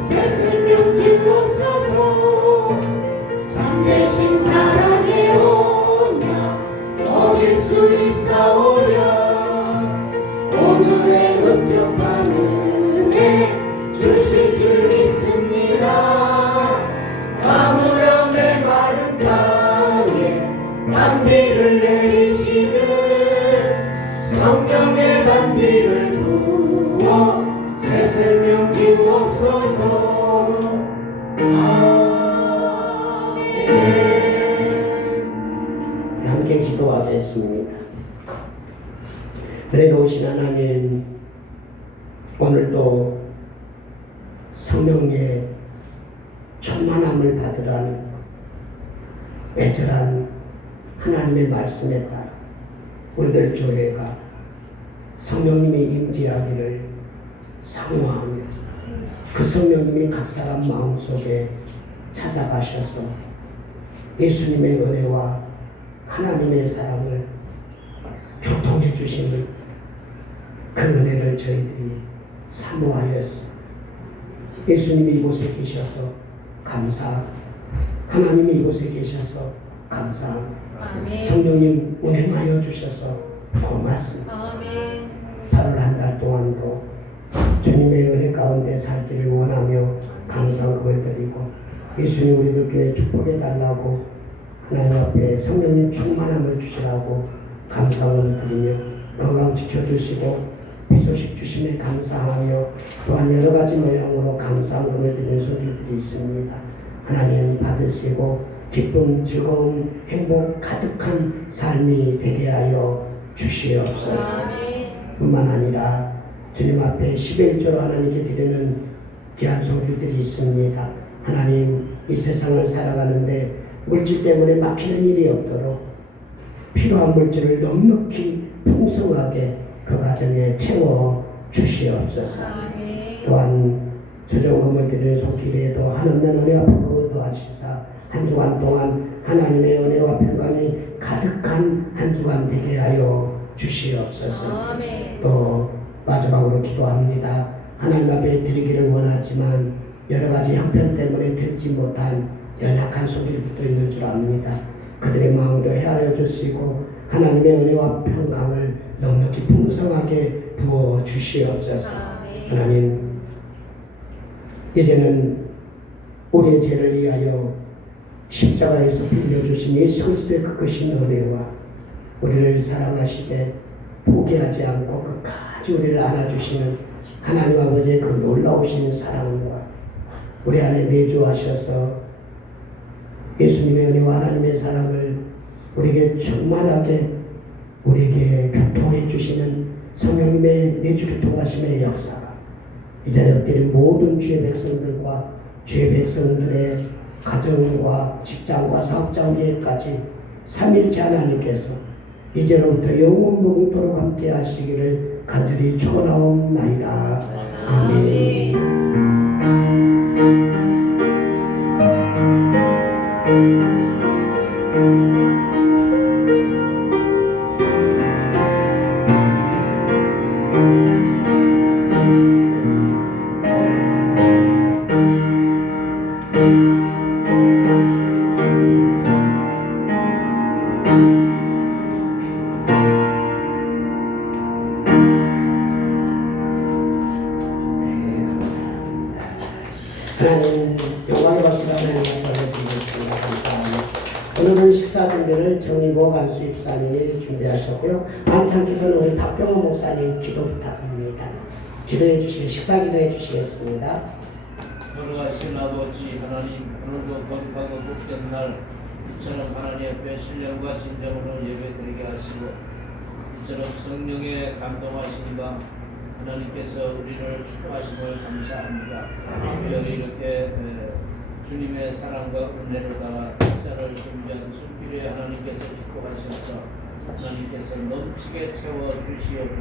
새 생명 주옵소서 잠재신 사랑의 언약 어길 수 있사오랴 오늘의 흡족한 은혜 주실 줄 믿습니다 가무령의 마른 땅에 담비를 내리시듯 성령의 담비를 부어 새 생명 주옵소서 아멘. 함께 기도하겠습니다. 은혜로우신 하나님 오늘도 성령의 충만함을 받으라는 애절한 하나님의 말씀에 따라 우리들 교회가 성령님의 임재하기를 사모하며 그 성령님이 각 사람 마음속에 찾아가셔서 예수님의 은혜와 하나님의 사랑을 교통해 주시는 그 은혜를 저희들이 사모하였습니다. 예수님이 이곳에 계셔서 감사합니다. 하나님이 이곳에 계셔서 감사합니다. 아멘. 성령님 운행하여 주셔서 고맙습니다. 아멘. 8월 한 달 동안도 주님의 은혜 가운데 살기를 원하며 감사함을 드리고 예수님 우리들 교회 축복해 달라고 하나님 앞에 성령님 충만함을 주시라고 감사함을 드리며 건강 지켜주시고 비소식 주심에 감사하며 또한 여러 가지 모양으로 감사함을 드리는 소리들이 있습니다. 하나님 받으시고 기쁨, 즐거움, 행복 가득한 삶이 되게 하여 주시옵소서. 뿐만 아니라 주님 앞에 11조로 하나님께 드리는 귀한 소리들이 있습니다. 하나님 이 세상을 살아가는데 물질 때문에 막히는 일이 없도록 필요한 물질을 넉넉히 풍성하게 그 가정에 채워 주시옵소서. 아멘. 또한 주정금을 드리는 손길에도 한없는 은혜와 평강을 더하시사 한 주간 동안 하나님의 은혜와 평강이 가득한 한 주간 되게 하여 주시옵소서. 아멘. 또 마지막으로 기도합니다. 하나님 앞에 드리기를 원하지만 여러 가지 형편 때문에 드리지 못한 연약한 소리도 있는 줄 압니다. 그들의 마음도 헤아려 주시고 하나님의 은혜와 평강을 넉넉히 풍성하게 부어 주시옵소서. 아멘. 하나님, 이제는 우리의 죄를 위하여 십자가에서 빌려주신 예수 그리스도의 그 크신 은혜와 우리를 사랑하시되 포기하지 않고 끝까지 우리를 안아주시는 하나님 아버지의 그 놀라우신 사랑과 우리 안에 내주하셔서 예수님의 은혜와 하나님의 사랑을 우리에게 충만하게 우리에게 교통해 주시는 성령님의 내주 교통하심의 역사가 이 자리에 엎드린 모든 주의 백성들과 주의 백성들의 가정과 직장과 사업장 위에까지 삼일째 하나님께서 이제로부터 영원무궁토록 함께 하시기를 간절히 축원하옵나이다. 아멘. 하나님 영광의 박수를 하나님께 올려드리겠습니다. 감사합니다. 오늘은 식사 준비를 정의고 간수 입사님이 준비하셨고요. 만찬 기도는 우리 박병호 목사님 기도 부탁합니다. 기도해 주시겠습니다. 식사 기도해 주시겠습니다. 걸어가신 아버지 하나님, 오늘도 건강하고 복된 날 이처럼 하나님 앞에 신령과 진정으로 예배드리게 하시고 이처럼 성령의 감동하시니까 하나님께서 우리를 축복하심을 감사합니다. 특별히 이렇게 주님의 사랑과 은혜를 다 역사를 준비한 손길에 하나님께서 축복하셔서 하나님께서 넘치게 채워주시옵소서.